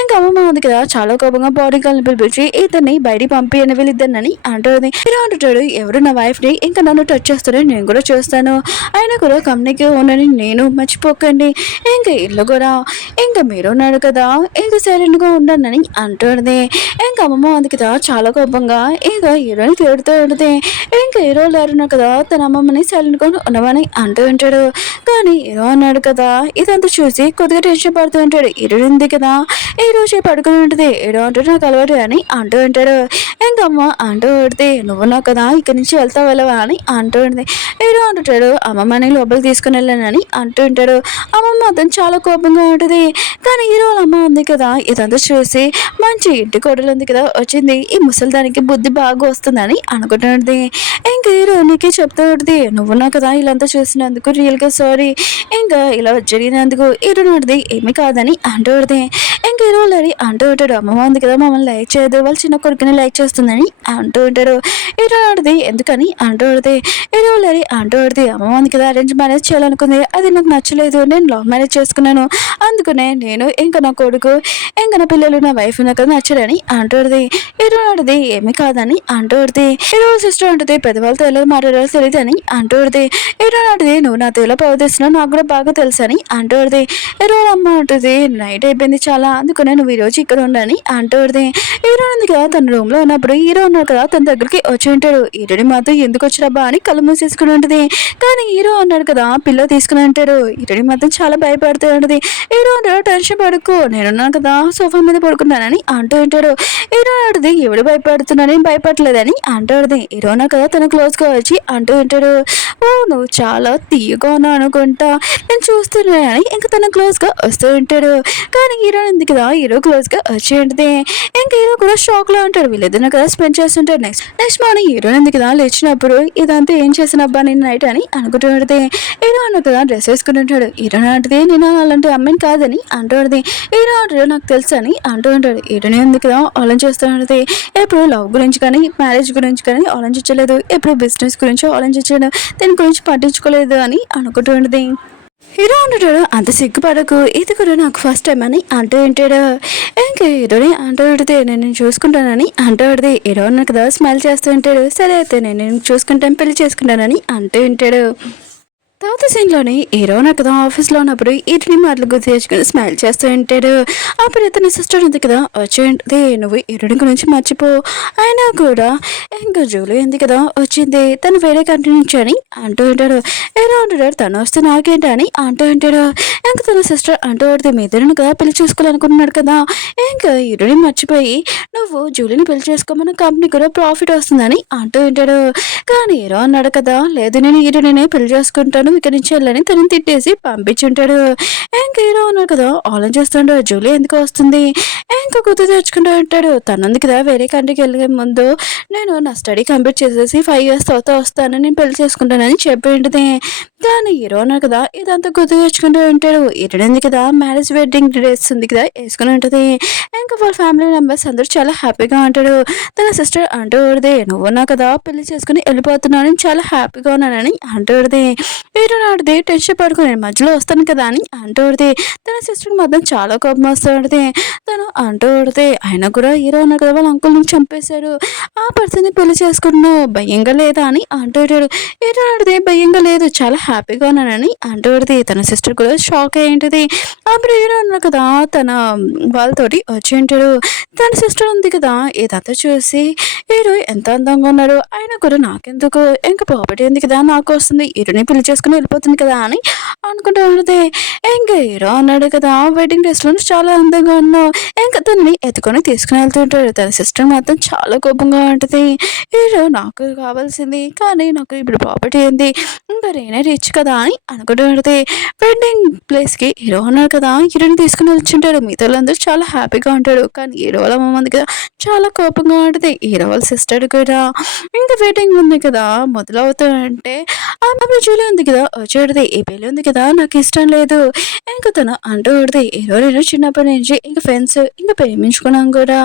ఇంకా అమ్మమ్మ ఉంది కదా చాలా కోపంగా బాడీ గాల్ని పిలిపించి ఇతన్ని బయటికి పంపియని వీళ్ళిద్దరిని అంటుంది. ఇలా అంటుంటాడు ఎవరు నా వైఫ్ని ఇంకా నన్ను టచ్ చేస్తారని నేను కూడా చూస్తాను అయినా కూడా కంపెనీకి ఉన్నని నేను మర్చిపోకండి ఇంకా ఇల్లు కూడా ఇంకా మీరు ఉన్నాడు కదా ఇంకా సైలెంట్గా ఉండనని అంటుంది. ఇంకా అమ్మమ్మ ఉంది కదా చాలా కోపంగా ఇంకా హీరోని తిడుతూ ఉంటుంది. ఇంకా హీరో లేరున్నాడు కదా తన అమ్మమ్మని సైలెంట్గా ఉండమని అంటూ ఉంటాడు. కానీ హీరో అన్నాడు కదా ఇదంతా చూసి కొద్దిగా టెన్షన్ పడుతూ ఉంటాడు. హీరో ఉంది కదా ఈ రోజు పడుకుని ఉంటుంది హీరో అంటూ నాకు అలవాటు అని అంటూ ఉంటాడు. ఇంకా అమ్మ అంటూ ఉంటుంది నువ్వు నాకు కదా ఇక్కడి నుంచి వెళ్తావు వెళ్ళవా అని అంటూ ఉంటుంది. హీరో అంటుంటాడు అమ్మమ్మని లోపలికి తీసుకుని వెళ్ళానని అంటూ ఉంటాడు. అమ్మమ్మ అతను చాలా కోపంగా ఉంటుంది. కానీ హీరో వాళ్ళ అమ్మ ఉంది కదా ఇదంతా చూసి మంచి ఇంటి కోడలు ఉంది కదా వచ్చింది ఈ ముసలిదానికి బుద్ధి బాగా వస్తుందని అనుకుంటుంది. ఇంకా హీరో నీకే చెప్తూ ఉంటుంది నువ్వు నా కదా ఇలాంతా చూసినందుకు రియల్గా సారీ ఇంకా ఇలా జరిగినందుకు హీరో నడిది ఏమీ కాదని అంటూ ఉంటుంది. ఇంకా హీరో లేని అంటూ ఉంటాడు అమ్మమ్మ ఉంది కదా మమ్మల్ని లైక్ చేయదు వాళ్ళ చిన్న కొడుకుని లైక్ చేస్తుందని అంటూ ఉంటాడు. హీరో నడిది ఎందుకని అంటూ ఉంటుంది. హీరో లేని అంటూ ఉంటుంది అమ్మమ్మ ఉంది కదా అరేంజ్ మ్యారేజ్ చేయాలనుకుంది అది నాకు నచ్చలేదు నేను లవ్ మ్యారేజ్ చేసుకున్నాను అందుకనే నేను ఇంకా నా కొడుకు ఇంకా నా పిల్లలు నా వైఫ్ నాకు నచ్చడని అంటుంది. హీరో నడిది ఏమీ కాదని అంటుంది. హీరో సిస్టర్ ఉంటుంది పెద్దవాళ్ళతో ఎలా మాట్లాడాలో తెలియదు అని అంటుంది. హీరో నడిది నువ్వు నాతో ఎలా ప్రవర్తిస్తున్నావు నాకు కూడా బాగా తెలుసు అని అంటుంది. హీరో అమ్మ అంటుంది నైట్ అయిపోయింది చాలా అందుకనే నువ్వు ఈరోజు ఇక్కడ ఉండని అంటుంది. హీరో ఉంది కదా తన రూమ్ లో ఉన్నప్పుడు హీరో ఉన్నాడు కదా తన దగ్గరికి వచ్చి ఉంటాడు. హీరోని మాత్రం ఎందుకు వచ్చినబ్బా అని కళ్ళు మూసేసుకుని ఉంటుంది. కానీ హీరో అన్నాడు కదా పిల్ల తీసుకుని అంటాడు. హీరోని మాత్రం చాలా భయపడుతూ ఉంటుంది. హీరో అంటాడు టెన్షన్ పడుకో నేనున్నాను కదా సోఫా మీద పడుకున్నానని అంటూ ఉంటాడు. హీరో అంటుంది ఎవడు భయపడుతున్నానని భయపడలేదని అంటాడుది. హీరోనా కదా తన క్లోజ్గా వచ్చి అంటూ ఉంటాడు. ఓ నువ్వు చాలా తీయగా ఉన్నావు అనుకుంటా నేను చూస్తున్నానని ఇంకా తన క్లోజ్గా వస్తూ ఉంటాడు. కానీ హీరో ఉంది కదా హీరో క్లోజ్గా వచ్చి ఉంటుంది. ఇంకా హీరో కూడా షాక్లో ఉంటాడు. వీళ్ళిద్దరు కదా స్పెండ్ చేస్తుంటారు. నెక్స్ట్ మార్నింగ్ హీరో ఉంది కదా లేచినప్పుడు ఇదంతా ఏం చేసినబ్బా నేను నైట్ అని అనుకుంటూ ఉంటుంది. హీరో అన్న కదా డ్రెస్ వేసుకుని ఉంటాడు. హీరో అంటది నేను అలాంటి అమ్మాయిని కాదని అంటుంది. హీరో అంటాడు నాకు తెలుసు అని అంటూ ఉంటాడు. హీరోనే ఉంది కదా ఆలోచిస్తూ ఉంటుంది. ఎప్పుడు లవ్ గురించి కానీ మ్యారేజ్ గురించి కానీ ఆలోచించలేదు ఎప్పుడు బిజినెస్ గురించి ఆలోచించలేదు దీని గురించి పట్టించుకోలేదు అని అనుకుంటూ ఉంటుంది. హీరో అంటాడు అంత సిగ్గుపడకు ఇది కూడా నాకు ఫస్ట్ టైం అని అంటూ ఉంటాడు. ఇంకా హీరోని అంటూ ఉంటుంది నేను చూసుకుంటానని అంటూ ఉంటుంది. హీరో అన్న కదా స్మైల్ చేస్తూ ఉంటాడు. సరే అయితే నేను చూసుకుంటాను పెళ్లి చేసుకుంటానని అంటూ ఉంటాడు. తర్వాత సీన్లోని హీరో కదా ఆఫీస్లో ఉన్నప్పుడు ఇటుని మాటలు గుర్తు తెచ్చుకుని స్మైల్ చేస్తూ ఉంటాడు. అప్పుడు ఇతని సిస్టర్ ఉంది కదా వచ్చి నువ్వు హీరోని గురించి మర్చిపో అయినా కూడా ఇంకా జూలీ ఉంది కదా వచ్చింది తను వేరే కంట్రీ నుంచి అని అంటూ ఉంటాడు. హీరో అంటాడు తను వస్తే నాకేంటి అని అంటూ ఉంటాడు. ఇంకా తన సిస్టర్ అంటూ ఉంటుంది మీ ఇద్దరుని కదా పెళ్లి చేసుకోవాలనుకుంటున్నాడు కదా ఇంకా హీరోని మర్చిపోయి నువ్వు జూలీని పెళ్లి చేసుకోమని కంపెనీ కూడా ప్రాఫిట్ వస్తుందని అంటూ ఉంటాడు. కానీ హీరో అన్నాడు కదా లేదు నేను హీరోని పెళ్లి చేసుకుంటాను నువ్వు ఇక్కడి నుంచి వెళ్ళని తనని తిట్టేసి పంపించుంటాడు. ఇంక హీరో ఉన్నారు కదా ఆలోచిస్తుంటాడు జూలీ ఎందుకు వస్తుంది. ఇంక గుర్తు తెచ్చుకుంటూ ఉంటాడు తనుంది కదా వేరే కంట్రీకి వెళ్ళే ముందు నేను నా స్టడీ కంప్లీట్ చేసేసి 5 years తర్వాత వస్తాను నేను పెళ్లి చేసుకుంటానని చెప్పి ఉంటుంది. కానీ హీరో ఉన్నారు కదా ఇదంతా గుర్తు తెచ్చుకుంటూ ఉంటాడు. ఇటడింది కదా మ్యారేజ్ వెడ్డింగ్ డ్రెస్ ఉంది కదా వేసుకుని ఉంటుంది. ఇంకా వాళ్ళ ఫ్యామిలీ మెంబర్స్ అందరూ చాలా హ్యాపీగా ఉంటాడు. తన సిస్టర్ అంటూ ఊరిదే నువ్వున్నా కదా పెళ్లి చేసుకుని వెళ్ళిపోతున్నాను చాలా హ్యాపీగా ఉన్నానని అంటూ ఊరిదే. హీరో నాటిది టెన్షన్ పడుకుని నేను మధ్యలో వస్తాను కదా అని అంటూ ఊరిదే. తన సిస్టర్ మాత్రం చాలా కోపం వస్తూ ఉంటుంది. తను అంటూ ఊరిదే అయినా కూడా హీరో ఉన్నారు కదా వాళ్ళ అంకుల్ని చంపేశారు ఆ పర్సన్ని పెళ్లి చేసుకున్నావు భయంగా లేదా అని అంటూ ఉంటాడు. హీరో నాటిది భయంగా లేదు చాలా హ్యాపీగా ఉన్నానని అంటూ ఉంటుంది. తన సిస్టర్ కూడా షాక్ అయి ఉంటుంది. అప్పుడు హీరో ఉన్నారు కదా తన వాళ్ళతోటి వచ్చి ఉంటాడు. తన సిస్టర్ ఉంది కదా ఇదంతా చూసి హీరో ఎంత అందంగా ఉన్నాడు ఆయన కూడా నాకెందుకు ఇంకా ప్రాపర్టీ ఉంది కదా నాకు వస్తుంది హీరోని పెళ్లి చేసుకుని వెళ్ళిపోతుంది కదా అని అనుకుంటూ ఉంటుంది. ఇంకా హీరో అన్నాడు కదా వెడ్డింగ్ డ్రెస్లో చాలా అందంగా ఉన్నావు ఇంకా తనని ఎత్తుకొని తీసుకుని వెళ్తుంటాడు. తన సిస్టర్ మాత్రం చాలా కోపంగా ఉంటుంది. హీరో నాకు కావాల్సింది కానీ నాకు ఇప్పుడు ప్రాపర్టీ ఉంది ఇంకా నేనే రిచ్ కదా అని అనుకుంటూ ఉంటుంది. వెడ్డింగ్ ప్లేస్కి హీరో ఉన్నాడు కదా హీరోని తీసుకుని వచ్చుంటాడు. మిగతా వాళ్ళందరూ చాలా హ్యాపీగా ఉంటాడు. కానీ హీరో వాళ్ళ అమ్మ ఉంది కదా చాలా కోపంగా ఉంటుంది. హీరో వాళ్ళ సిస్టర్ కూడా ఇంకా వెడ్డింగ్ ఉంది కదా మొదలవుతాయంటే ఆమె జూలీ ఉంది కదా వచ్చేది ఈ పెళ్ళి ఉంది కదా నాకు ఇష్టం లేదు ఇంకా తను అంటూ ఉంటుంది. హీరో నేను చిన్నప్పటి నుంచి ఇంకా ఫ్రెండ్స్ ఇంకా ప్రేమించుకున్నాం కూడా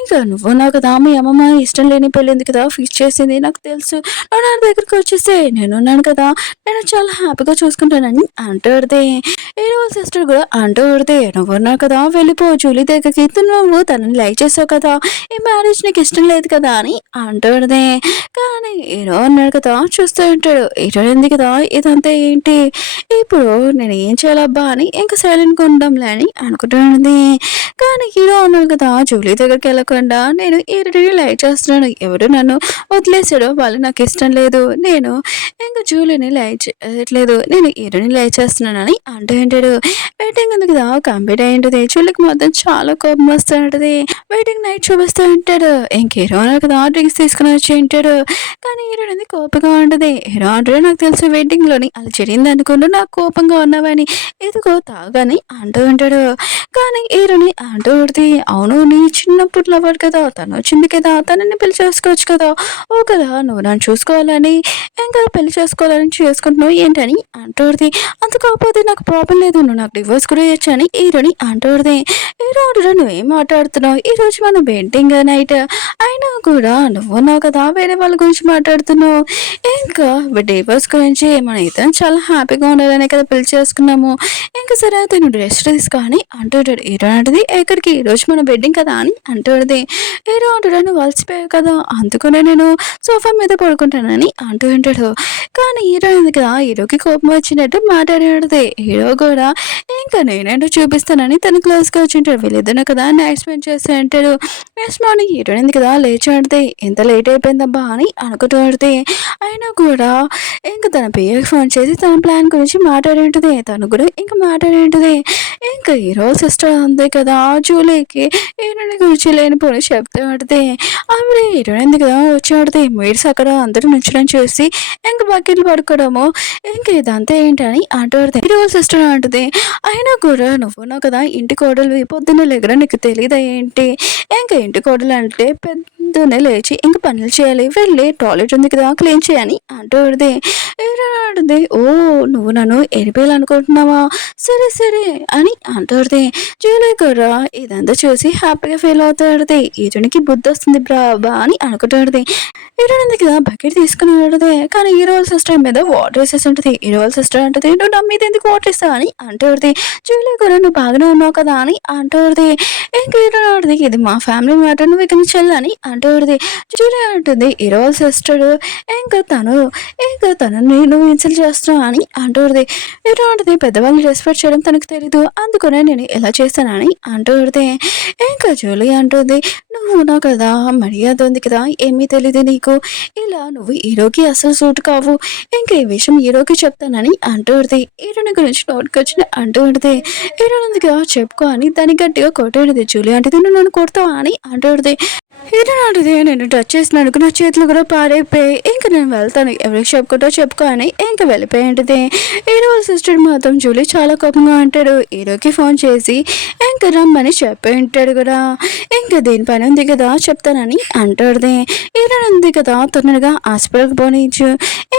ఇంకా నువ్వు నాకు కదా మీ అమ్మమ్మ ఇష్టం లేని పెళ్ళి ఉంది కదా ఫిక్స్ చేసింది నాకు తెలుసు నువ్వు నా దగ్గరికి వచ్చేస్తే నేను ఉన్నాను కదా నేను చాలా హ్యాపీగా చూసుకుంటానని అంటూ ఉంటుంది. హీరో వాళ్ళ సిస్టర్ కూడా అంటూ ఉంటుంది నువ్వు ఉన్నావు కదా వెళ్ళిపో జూలీ దగ్గరికి నువ్వు తనని లైక్ చేసావు కదా ఈ మ్యారేజ్ నీకు ఇష్టం లేదు కదా అని అంటుంది. కానీ హీరో అన్నాడు కదా చూస్తూ ఉంటాడు హీరో ఉంది కదా ఇదంతా ఏంటి ఇప్పుడు నేను ఏం చేయాలబ్బా అని ఇంకా సైలెంట్గా ఉందాంలే అని అనుకుంటుంది. కానీ హీరో అన్నాడు కదా జూలీ దగ్గరికి వెళ్ళకుండా నేను హీరోని లైక్ చేస్తున్నాను ఎవరు నన్ను వదిలేసాడో వాళ్ళు నాకు ఇష్టం లేదు నేను ఇంకా జూలీని లైక్ చేయట్లేదు నేను హీరోని లైక్ చేస్తున్నానని అంటూ ఉంటాడు. వెయిటింగ్ ఉంది కదా కంప్లీట్ అయి ఉంటుంది. జూలీకి మాత్రం చాలా కోపం వస్తూ ఉంటుంది. వెయిటింగ్ నైట్ చూపిస్తూ ఉంటాడు. ఇంక హీరో కదా డ్రింక్స్ తీసుకుని వచ్చి ఉంటాడు. కానీ హీరో అనేది కోపంగా ఉంటుంది. హీరో అంటే నాకు తెలుసు వెయిటింగ్లోని అలా జరిగింది అనుకుంటూ నాకు కోపంగా ఉన్నావని ఇదిగో తాగని అంటూ ఉంటాడు. కానీ హీరోని అంటూ ఉంటుంది అవును నీ చిన్నప్పుడు లవర్ కదా తను వచ్చింది కదా తనని పెళ్లి చేసుకోవచ్చు కదా ఓ కదా నువ్వు నన్ను చూసుకోవాలని ఇంకా పెళ్లి చేసుకోవాలని చేసుకుంటున్నావు ఏంటని అంటూ ఉంటుంది. అంత కాకపోతే నాకు ప్రాబ్లం లేదు నువ్వు నాకు డివోర్స్ కూడా ఇవ్వచ్చు అని హీరోని అంటూ ఉంటుంది. హీరో నువ్వేం మాట్లాడుతున్నావు ఈ రోజు మన వెడ్డింగ్ నైట్ అయినా కూడా నువ్వు నా కదా వేరే వాళ్ళ గురించి మాట్లాడుతున్నావు ఇంకా డైవర్స్ గురించి మన ఇద్దరం చాలా హ్యాపీగా ఉండాలనే కదా పెళ్లి చేసుకున్నాము ఇంకా సరే అయితే నువ్వు రెస్ట్ తీసుకొని అంటుంటాడు. హీరో అంటది ఎక్కడికి ఈ రోజు మన వెడ్డింగ్ కదా అని అంటుంది. హీరో అంటాడు నువ్వు అలసిపోయావు కదా అందుకనే నేను సోఫా మీద పడుకుంటానని అంటూ ఉంటాడు. కానీ హీరో ఉంది కదా హీరోకి కోపం వచ్చినట్టు మాట్లాడాడు. హీరో కూడా ఇంకా నేనేంటో చూపిస్తానని తన క్లోజ్గా వచ్చి ఉంటాడు. వీళ్ళిద్దరు కదా నైట్ స్పెండ్ చేస్తూ ఉంటాడు. నెక్స్ట్ మార్నింగ్ హీరోయిన్ ఉంది కదా లేచి ఆడితే ఎంత లేట్ అయిపోయిందబ్బా అని అనుకుంటూ ఆడితే అయినా కూడా ఇంకా తన పిఏకి ఫోన్ చేసి తన ప్లాన్ గురించి మాట్లాడి ఉంటుంది. తను కూడా ఇంకా మాట్లాడి ఉంటుంది. ఇంకా హీరో సిస్టర్ ఉంది కదా జూలీకి హీరోయిన్ గురించి లేనిపోని చెప్తూ ఆడితే ఆవిడ హీరోయిన్ ఉంది కదా వచ్చి ఆడితే మీడ్స్ అక్కడ అందరూ నుంచడం చూసి ఇంకా బకెట్లు పడుకోవడము ఇంకా ఇదంతా ఏంటని అంటాడు. హీరో సిస్టర్ అంటుంది అయినా కూడా నువ్వు నా కదా ఇంటి కోడలు పొద్దున్న లేకరా నీకు తెలియదా ఏంటి ఇంకా ఇంటి కోడలు అంటే పొద్దున్నే లేచి ఇంక పనులు చేయాలి వెళ్ళి టాయిలెట్ ఉంది కదా క్లీన్ చేయని అంటుంది. ఏరాడుంది ఓ నువ్వు నన్ను ఎరిపేయాలనుకుంటున్నావా సరే సరే అని అంటుంది. జూలీ కూడా ఇదంతా చూసి హ్యాపీగా ఫీల్ అవుతాడుది. ఈరోనికి బుద్ధి వస్తుంది బ్రాబా అని అనుకుంటాడుది. హీరోయిన్ కదా బకెట్ తీసుకుని ఆడుతుంది. కానీ హీరో వాళ్ళ సిస్టర్ మీద వాటర్ వేసేసి ఉంటుంది. హీరో వాళ్ళ సిస్టర్ అంటుంది నువ్వు నా మీద ఎందుకు వాటర్ ఇస్తావు అని అంటుంది. జూలీ కూడా నువ్వు బాగానే ఉన్నావు కదా అని అంటుంది. ఇంక హీరో ఆడుతుంది ఇది మా ఫ్యామిలీ మ్యాటర్ నువ్వు ఇక్కడ నుంచి వెళ్ళని అంటుంది. జూలీ అంటుంది హీరో వాళ్ళ సిస్టర్ ఇంకా తనని నువ్వు ఇన్సల్ట్ చేస్తున్నావు అని అంటుంది. హీరో అంటుంది పెద్దవాళ్ళని రెస్పెక్ట్ చేయడం తనకు తెలీదు అందుకనే నేను ఎలా చేస్తానని అంటుంది. ఇంకా జూలీ అంటుంది నువ్వు నా కదా మర్యాద ఉంది కదా ఏమీ తెలీదు నీకు ఇలా నువ్వు హీరోకి అసలు సూట్ కావు ఇంకా ఈ విషయం హీరోకి చెప్తానని అంటుంది. హీరోని గురించి నోటికి వచ్చిన అంటుంది. హీరోని కదా చెప్పుకో అని దాన్ని గట్టిగా కొట్టాడుది. జూలీ అంటే నువ్వు నన్ను కొడతావా అని అంటుంది. ఇలాంటిది నేను టచ్ చేసినందుకు నా చేతులు కూడా పాడైపోయి ఇంక నేను వెళ్తాను, ఎవరికి చెప్పుకుంటో చెప్పుకో అని ఇంక వెళ్ళిపోయింటిది. హీరో వాళ్ళ సిస్టర్ మాత్రం జూలీ చాలా కోపంగా అంటాడు. హీరోకి ఫోన్ చేసి ఇంక రమ్మని చెప్పి ఉంటాడు కదా. ఇంక దేని పని ఉంది కదా చెప్తానని అంటాడుది. హీరో ఉంది కదా తొందరగా హాస్పిటల్కి పోనిచ్చు,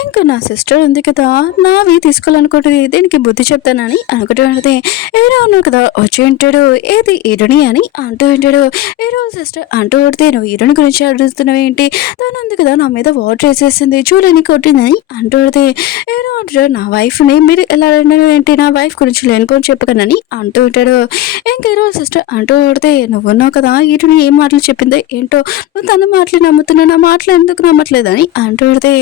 ఇంక నా సిస్టర్ ఉంది కదా నావి తీసుకోవాలనుకుంటుంది, దీనికి బుద్ధి చెప్తానని అనుకుంటుంది. హీరో ఉన్నాడు కదా వచ్చి ఉంటాడు, ఏది హీరోని అని అంటూ ఉంటాడు. హీరో సిస్టర్ అంటూ కొడితే నువ్వు హీరోని గురించి అడుగుతున్నావు ఏంటి, తను ఉంది కదా నా మీద వాటర్ వేసేసింది చూడని కొట్టిందని అంటూ కొడితే హీరో అంటాడు నా వైఫ్ని మీరు ఎలా అడిగినారు ఏంటి, నా వైఫ్ గురించి లేనుకొని చెప్పకనని అంటూ ఉంటాడు. ఇంక హీరో సిస్టర్ అంటూ కొడితే నువ్వు ఉన్నావు కదా హీరోని ఏం మాటలు చెప్పిందో ఏంటో, నువ్వు తన మాటలు నమ్ముతున్నావు, నా మాటలు ఎందుకు నమ్మట్లేదని అంటూ కొడితే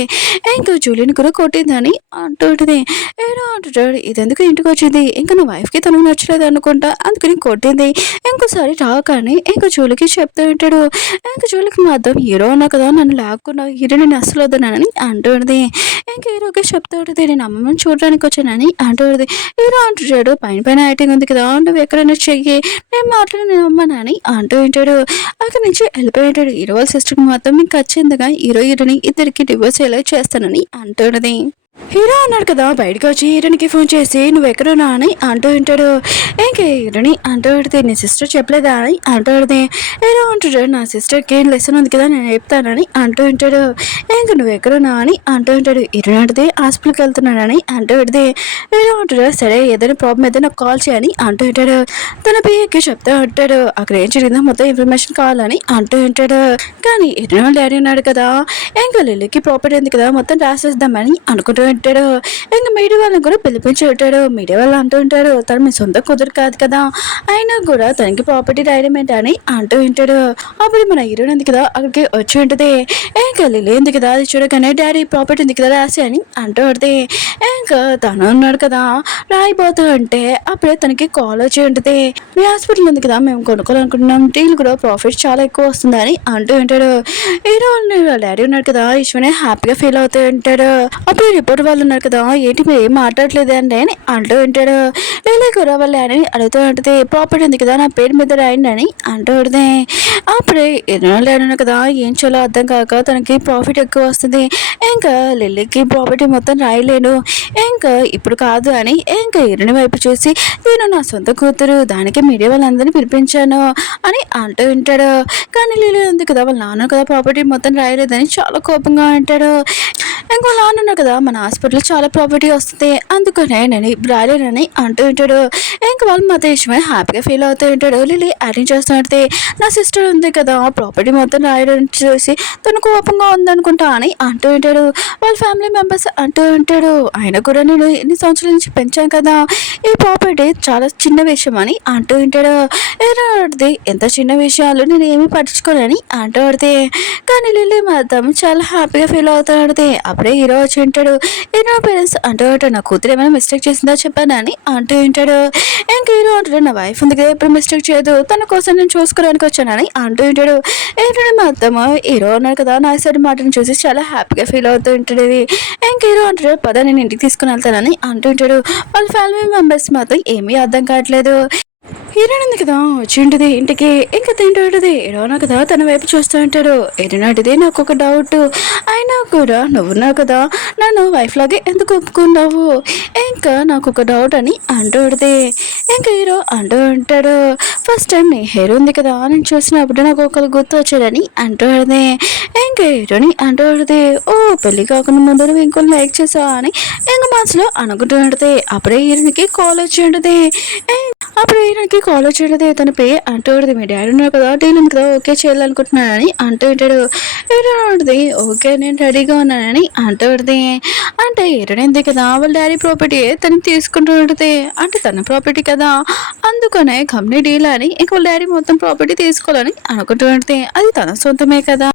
ఇంకా జూలీని కూడా కొట్టిందని అంటూ ఉంటుంది. హీరో అంటాడు ఇదెందుకు ఇంటికి వచ్చింది, ఇంకా నా వైఫ్కి తనకు నచ్చలేదు అనుకుంటా అందుకని కొట్టింది, ఇంకోసారి రాకని ఇంకా జూలికి చెప్తూ ఉంటాడు. ఇంకా జూలికి మాత్రం హీరో ఉన్నా కదా నన్ను లాక్కున్నా హీరో నేను అస్సలు వద్దనని అంటుంది. ఇంక హీరోకి చెప్తూ ఉంటుంది నేను అమ్మమ్మని చూడడానికి వచ్చానని అంటుంది. హీరో అంటాడు పైన పైన యాక్టింగ్ ఉంది కదా నువ్వు ఎక్కడైనా చెయ్యి, నేను మాట్లాడి నేను అమ్మనని అంటూ ఉంటాడు. అక్కడి నుంచి వెళ్ళిపోయి ఉంటాడు. హీరో వాళ్ళ సిస్టర్కి మాత్రం మీకు ఖచ్చితంగా హీరోని ఇద్దరికి డివోర్స్ ఎలా చేస్తానని అంటున్నది. హీరో అన్నాడు కదా బయటకు వచ్చి హీరోనికి ఫోన్ చేసి నువ్వు ఎక్కడున్నా అని అంటూ ఉంటాడు. ఇంకే హీరోని అంటూ ఉంటుంది నీ సిస్టర్ చెప్పలేదా అని అంటూ ఉంటుంది. హీరో అంటాడు నా సిస్టర్కి లెసన్ ఉంది కదా నేను చెప్తానని అంటూ ఉంటాడు. ఇంక నువ్వు ఎక్కడున్నా అని అంటూ ఉంటాడు. హీరో అంటుంది హాస్పిటల్కి వెళ్తున్నాడని అంటూ ఉంటుంది. హీరో అంటాడు సరే ఏదైనా ప్రాబ్లం అయితే నాకు కాల్ చేయని అంటూ ఉంటాడు. తన పిఏకి చెప్తూ ఉంటాడు అక్కడ ఏం జరిగిందో మొత్తం ఇన్ఫర్మేషన్ కావాలని అంటూ ఉంటాడు. కానీ హీరో డాడీ ఉన్నాడు కదా ఇంకా లిల్లీకి ప్రాపర్టీ ఉంది కదా మొత్తం రాసేద్దామని అనుకుంటూ ఉంటాడు. ఇంకా మీడియా వాళ్ళని కూడా పిలిపించి ఉంటాడు. మీడియా వాళ్ళు అంటూ ఉంటారు తను మీ సొంత కుదురు కాదు కదా అయినా కూడా తనకి ప్రాపర్టీ రాయడం ఏంటని అంటూ ఉంటాడు. అప్పుడు మన హీరోయిన్ ఉంది కదా అక్కడికి వచ్చి ఉంటుంది. ఇంకా లిల్లీ ఉంది కదా అది చూడగానే డాడీ ప్రాపర్టీ ఉంది కదా రాసి అని అంటూ ఉంటుంది. ఇంకా తను ఉన్నాడు కదా రాయిపోతూ ఉంటే అప్పుడే తనకి కాల్ వచ్చి ఉంటుంది. మీ హాస్పిటల్ ఉంది కదా మేము కొనుక్కోవాలనుకుంటున్నాం, డీల్ కూడా ప్రాఫిట్ చాలా ఎక్కువ వస్తుందని అంటూ ఉంటాడు. హీరో డాడీ ఉన్నాడు కదా ఈశ్వనే హ్యాపీగా ఫీల్ అవుతూ ఉంటాడు. అప్పుడు రిపోర్ట్ వాళ్ళు ఉన్నారు కదా ఏంటి మీరు ఏం మాట్లాడలేదు అండి అని అంటూ ఉంటాడు. లేదా కూడా వాళ్ళు అని అడుగుతూ ఉంటుంది ప్రాపర్టీ ఉంది కదా నా పేరు మీద రాయండి అని అంటూ ఉంటుంది. అప్పుడే ఎన్నో లేను కదా ఏం చేయాలో అర్థం కాక తనకి ప్రాఫిట్ ఎక్కువ వస్తుంది, ఇంకా లిల్లీకి ప్రాపర్టీ మొత్తం రాయలేను, ఇంకా ఇప్పుడు కాదు అని ఇంకా ఇరుని వైపు చూసి నేను నా సొంత కూతురు దానికి మీడియా వాళ్ళందరినీ పిలిపించాను అని అంటూ ఉంటాడు. కానీ లిల్లీ ఉంది కదా వాళ్ళ నాన్న కదా ప్రాపర్టీ మొత్తం రాయలేదని చాలా కోపంగా అంటాడు. ఇంకో నాన్న కదా మన హాస్పిటల్లో చాలా ప్రాపర్టీ వస్తుంది అందుకనే నేను రాలేనని అంటూ ఉంటాడు. ఇంకా వాళ్ళు మత ఇష్టమని హ్యాపీగా ఫీల్ అవుతూ ఉంటాడు. లిల్లీ యాక్టింగ్ చేస్తూ ఉంటే నా సిస్టర్ ఉంది కదా ప్రాపర్టీ మొత్తం రాయడం చూసి తను కోపంగా ఉందనుకుంటా అని అంటూ ఉంటాడు. వాళ్ళ ఫ్యామిలీ మెంబర్స్ అంటూ ఉంటాడు ఆయన కూడా నేను ఎన్ని సంవత్సరాల నుంచి పెంచాను కదా ఈ ప్రాపర్టీ చాలా చిన్న విషయం అని అంటూ ఉంటాడు. ఏది ఎంత చిన్న విషయాలు నేను ఏమీ పట్టించుకోనని అంటూ పడితే కానీ లిల్లీ మాత్రం చాలా హ్యాపీగా ఫీల్ అవుతూ పడితే అప్పుడే హీరో వచ్చి ఉంటాడు. హీరో పేరెంట్స్ అంటూ ఉంటాడు నా కూతురు ఏమైనా మిస్టేక్ చేసిందా చెప్పాను అని అంటూ ఉంటాడు. ఇంకా హీరో అంటాడు నా వైఫ్ ఉంది కదా ఎప్పుడు మిస్టేక్ చేయదు తన కోసం నేను చూసుకోవడానికి వచ్చానని అంటూ ఉంటాడు. ఏంటంటే మొత్తం హీరో ఉన్నాడు కదా నా సైడ్ మాటను చూసి చాలా హ్యాపీగా ఫీల్ అవుతూ ఉంటుంది. ఇంకా హీరో అంటాడు పద నేను ఇంటికి తీసుకుని వెళ్తానని అంటూ ఉంటాడు. వాళ్ళ ఫ్యామిలీ మెంబర్స్ మాత్రం ఏమీ అర్థం కావట్లేదు. హీరోయిన్ ఉంది కదా వచ్చి ఉంటుంది ఇంటికి ఇంకా తింటూ ఉంటుంది. హీరోనా కదా తన వైపు చూస్తూ ఉంటాడు. హీరోనాటిది నాకు ఒక డౌట్, అయినా కూడా నువ్వున్నావు కదా నన్ను వైఫ్ లాగే ఎందుకు ఒప్పుకున్నావు, ఇంకా నాకు ఒక డౌట్ అని అంటూ ఉంటుంది. ఇంకా హీరో అంటూ ఉంటాడు ఫస్ట్ టైం నీ హెయిర్ ఉంది కదా నేను చూసినప్పుడు నాకు ఒకరు గుర్తు వచ్చాడని అంటూ ఉంటుంది. ఇంకా హీరోని అంటూ ఉంటుంది ఓ పెళ్లి కాకుండా ముందు నువ్వు ఇంకొన్ని లైక్ చేసావా అని ఇంకా మనసులో అనుకుంటూ ఉంటుంది. అప్పుడే హీరోనికి కాల్ వచ్చి ఉంటుంది. అప్పుడు హీరోకి కాల్ వచ్చి ఉంటుంది తన పే అంటూ ఉంటుంది మీ డాడీ ఉన్నారు కదా డీల్ ఉంది కదా ఓకే చేయాలనుకుంటున్నానని అంటూ ఉంటాడు. హీరో ఉంటుంది ఓకే నేను రెడీగా ఉన్నానని అంటూ ఉంటుంది. అంటే హీరోయిన్ కదా వాళ్ళ డాడీ ప్రాపర్టీ తనకి తీసుకుంటూ ఉంటుంది, అంటే తన ప్రాపర్టీ కదా అందుకనే కంపెనీ డీల్ అని ఇంక వాళ్ళ డాడీ మొత్తం ప్రాపర్టీ తీసుకోవాలని అనుకుంటూ ఉంటుంది, అది తన సొంతమే కదా.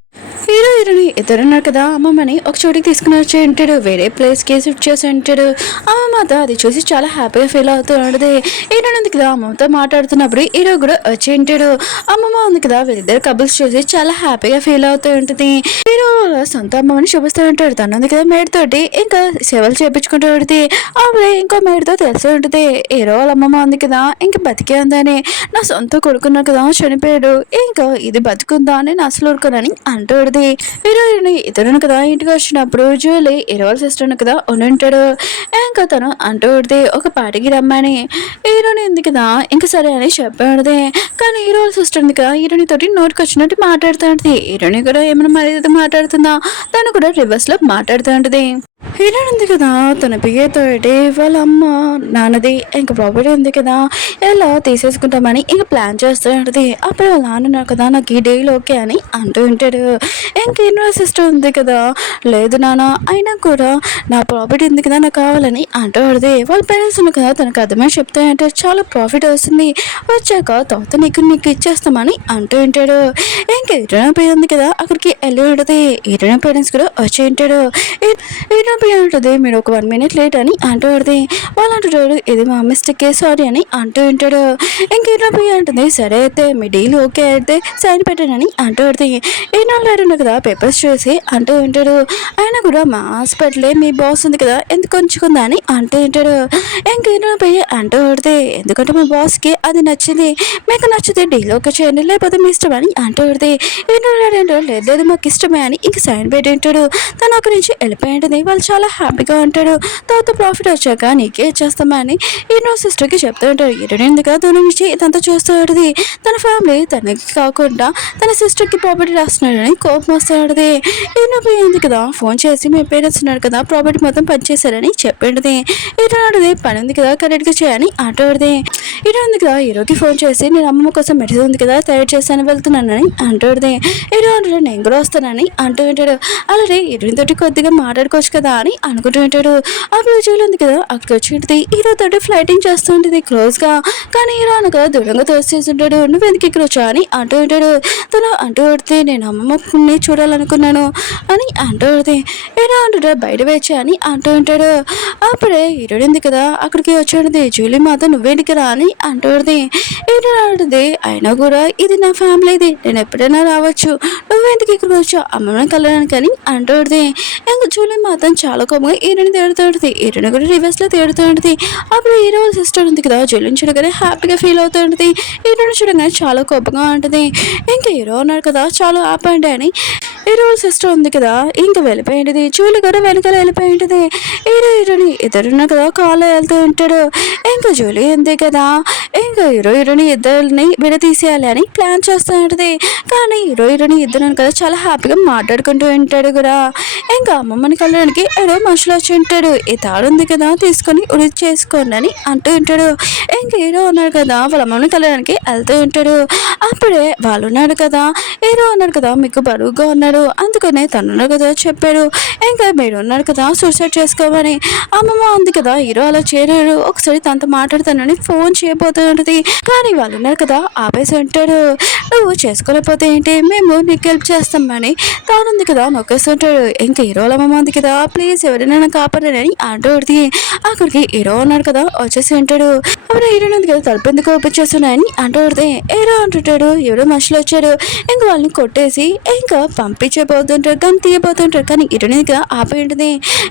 హీరోని ఇద్దరున్నారు కదా అమ్మమ్మని ఒక చోటికి తీసుకుని వచ్చి ఉంటాడు, వేరే ప్లేస్కి షిఫ్ట్ చేసి ఉంటాడు. అమ్మమ్మతో అది చూసి చాలా హ్యాపీగా ఫీల్ అవుతూ ఉంటుంది. హీరోయిన్ ఉంది కదా అమ్మమ్మతో మాట్లాడుతున్నప్పుడు హీరో కూడా వచ్చి ఉంటాడు. అమ్మమ్మ ఉంది కదా వీళ్ళిద్దరు కబుల్స్ చూసి చాలా హ్యాపీగా ఫీల్ అవుతూ ఉంటుంది. హీరో హీరో వాళ్ళ సొంత అమ్మని చూపిస్తూ ఉంటాడు. తను ఉంది కదా మేడ్ తోటి ఇంకా సేవలు చేయించుకుంటూ ఉంటుంది. అప్పుడే ఇంకో మేడ్తో తెలిసి ఉంటుంది హీరో వాళ్ళ అమ్మమ్మ ఉంది కదా ఇంకా బతికే ఉందని. నా సొంత కొడుకున్నా కదా చనిపోయాడు, ఇంకా ఇది బతుకుందా అని నా అసలు ఊరుకోనని అంటూ ఉంటుంది. హీరోయిన్ ఇతరును కదా ఇంటికి వచ్చినప్పుడు జూలీ హీరో వాళ్ళ సిస్టర్ను కదా ఉండుంటాడు. ఇంకా తను అంటూ ఉంటుంది ఒక పార్టీకి రమ్మని. హీరోని ఉంది కదా ఇంకా సరే అని చెప్పాడుది. కానీ హీరో వాళ్ళ సిస్టర్ ఉంది కదా హీరోని తోటి నోటికి వచ్చినట్టు మాట్లాడుతూ ఉంటుంది. హీరోని కూడా ఏమైనా మర్యాద మాట్లాడుతుందా, తను కూడా రివర్స్ లో మాట్లాడుతూ ఉంటుంది. హీరోయిన్ ఉంది కదా తన పియ్యతోటి వాళ్ళ అమ్మ నాన్నది ఇంకా ప్రాపర్టీ ఉంది కదా ఎలా తీసేసుకుంటామని ఇంకా ప్లాన్ చేస్తూ ఉంటుంది. అప్పుడు వాళ్ళ నాన్న కదా నాకు ఈ డీల్ ఓకే అని అంటూ ఉంటాడు. ఇంకేం సిస్టర్ ఉంది కదా లేదు నాన్న అయినా కూడా నా ప్రాపర్టీ ఉంది కదా నాకు కావాలని అంటూ ఉంటుంది. వాళ్ళ పేరెంట్స్ ఉంది కదా తనకు అర్థమై చెప్తా అంటే చాలా ప్రాఫిట్ వస్తుంది, వచ్చాక తర్వాత నీకు ఇచ్చేస్తామని అంటూ ఉంటాడు. ఇంకా హీరోయిన్ ఉంది కదా అక్కడికి వెళ్ళి ఉంటుంది. హీరోయిన్ పేరెంట్స్ కూడా వచ్చి ఉంటాడు. ఉంటుంది మీరు ఒక 1 minute లేట్ అని అంటూ ఉంటుంది. వాళ్ళు అంటుంటాడు ఇది మా మిస్టేకే సారీ అని అంటూ ఉంటాడు. ఇంకేనా ఉంటుంది సరే అయితే మీ డీల్ ఓకే అయితే సైన్ పెట్టానని అంటూ ఉంటుంది. ఏనాడు కదా పేపర్స్ చూసి అంటూ ఉంటాడు. ఆయన కూడా మా హాస్పిటలే మీ బాస్ ఉంది కదా ఎందుకు ఉంచుకుందా అని అంటూ ఉంటాడు. ఇంకేనా అంటూ ఉంటుంది ఎందుకంటే మా బాస్కి అది నచ్చింది, మీకు నచ్చితే డీల్ ఓకే చేయండి లేకపోతే మీ ఇష్టం అని అంటూ ఉంటుంది. ఏనాడు లేదు మాకు ఇష్టమే అని ఇంక సైన్ పెట్టి ఉంటాడు. తను అక్కడి నుంచి వెళ్ళిపోయింటుంది. వాళ్ళు చాలా హ్యాపీగా ఉంటాడు. తర్వాత ప్రాఫిట్ వచ్చాక నీకే ఇచ్చేస్తామా అని ఈయన సిస్టర్కి చెప్తూ ఉంటాడు. ఇరవై కదా దూరం నుంచి ఇదంతా చూస్తూ ఉంటుంది. తన ఫ్యామిలీ తనకి కాకుండా తన సిస్టర్కి ప్రాపర్టీ రాస్తున్నాడని కోపం వస్తూ ఉంటుంది. ఈయన పోయింది కదా ఫోన్ చేసి మీ పేరెంట్స్ ఉన్నారు కదా ప్రాపర్టీ మొత్తం పనిచేశారని చెప్పింది. ఈరోజు పని ఉంది కదా కరెక్ట్గా చేయని అంటుంది. ఈరోజు ఉంది కదా హీరోకి ఫోన్ చేసి నేను అమ్మమ్మ కోసం మెడిసిన్ ఉంది కదా తయారు చేశాను వెళ్తున్నానని అంటుంది. ఈరోజు నేను కూడా వస్తానని అంటూ ఉంటాడు. అలాగే హీరోయిన్ తోటి కొద్దిగా మాట్లాడుకోవచ్చు కదా అని అనుకుంటూ ఉంటాడు. అప్పుడు జూలు ఉంది కదా అక్కడికి వచ్చి ఉంటుంది. హీరో తోటి ఫ్లైటింగ్ చేస్తూ ఉంటుంది క్లోజ్గా. కానీ హీరో అనగా దూరంగా తోసేస్తుంటాడు. నువ్వు ఎందుకు ఇక్కడ వచ్చా అని అంటూ ఉంటాడు. తను అంటూ పడితే నేను అమ్మమ్మని చూడాలనుకున్నాను అని అంటూ పడితే హీరో అంటుంటా బయట వేచా అని అంటూ ఉంటాడు. అప్పుడే హీరోయిన్ ఉంది కదా అక్కడికి వచ్చి జూలీ మాత నువ్వేంటికి రా అని అంటూ పడితే హీరో అంటుంది అయినా కూడా ఇది నా ఫ్యామిలీది నేను ఎప్పుడైనా రావచ్చు, నువ్వెందుకు ఇక్కడికి వచ్చావు అమ్మమ్మని కలడానికి అని అంటూ పడితే ఇంకా జూలీ మాత్రం చాలా కోపంగా హీరోని తేడుతూ ఉంటుంది. హీరోని కూడా రివర్స్ లో తేడుతూ ఉంటుంది. అప్పుడు హీరో సిస్టర్ ఉంది కదా జూలీని చూడగానే హ్యాపీగా ఫీల్ అవుతూ ఉంటుంది. హీరోని చూడగానే చాలా కోపంగా ఉంటుంది. ఇంకా హీరో ఉన్నాడు కదా చాలా ఆపండి అని హీరో సిస్టర్ ఉంది కదా ఇంకా వెళ్ళిపోయింది. జూలీ కూడా వెనకాల వెళ్ళిపోయింది. హీరోని ఇద్దరున్నా కదా కాల్లో వెళ్తూ ఉంటాడు. ఇంకా జూలీ ఉంది కదా ఇంకా హీరోని ఇద్దరిని విడతీసేయాలి అని ప్లాన్ చేస్తూ ఉంటుంది. కానీ హీరోని ఇద్దరు కదా చాలా హ్యాపీగా మాట్లాడుకుంటూ ఉంటాడు కూడా. ఇంకా అమ్మమ్మని కలడానికి ఏదో మనుషులు వచ్చి ఉంటాడు. ఈ తాడు ఉంది కదా తీసుకొని ఉడి చేసుకోండి అని అంటూ ఉంటాడు. ఇంకా హీరో ఉన్నాడు కదా వాళ్ళ అమ్మమ్మని కలడానికి వెళ్తూ ఉంటాడు. అప్పుడే వాళ్ళు ఉన్నాడు కదా హీరో ఉన్నాడు కదా మీకు బరువుగా ఉన్నాడు అందుకనే తను కదా చెప్పాడు. ఇంకా మీరు ఉన్నాడు కదా సూసైడ్ చేసుకోమని. అమ్మమ్మ ఉంది కదా హీరో అలా చేరాడు ఒకసారి తనతో మాట్లాడుతానని ఫోన్ చేయబోతూ ఉంటుంది. కానీ వాళ్ళు ఉన్నారు కదా ఆపేసి ఉంటాడు. నువ్వు చేసుకోలేకపోతే ఏంటి మేము నీకు హెల్ప్ చేస్తామని తాను ఉంది కదా నొక్కేస్తుంటాడు. ఇంకా హీరోల అమ్మమ్మ ఉంది కదా ప్లీజ్ ఎవరైనా కాపాడని అంటుంది. అక్కడికి హీరో ఉన్నాడు కదా వచ్చేసి ఉంటాడు. అప్పుడు హీరోయిన్ ఉంది కదా తలుపు ఎందుకు ఓపెన్ చేస్తున్నాయని అంటుంది. హీరో అంటుంటాడు ఎవరో మనుషులు వచ్చారు ఇంకా వాళ్ళని కొట్టేసి ఇంకా పంపించబోతుంటారు కానీ తీయబోతుంటారు. కానీ హీరోయిన్ కదా ఆపి ఉంటుంది.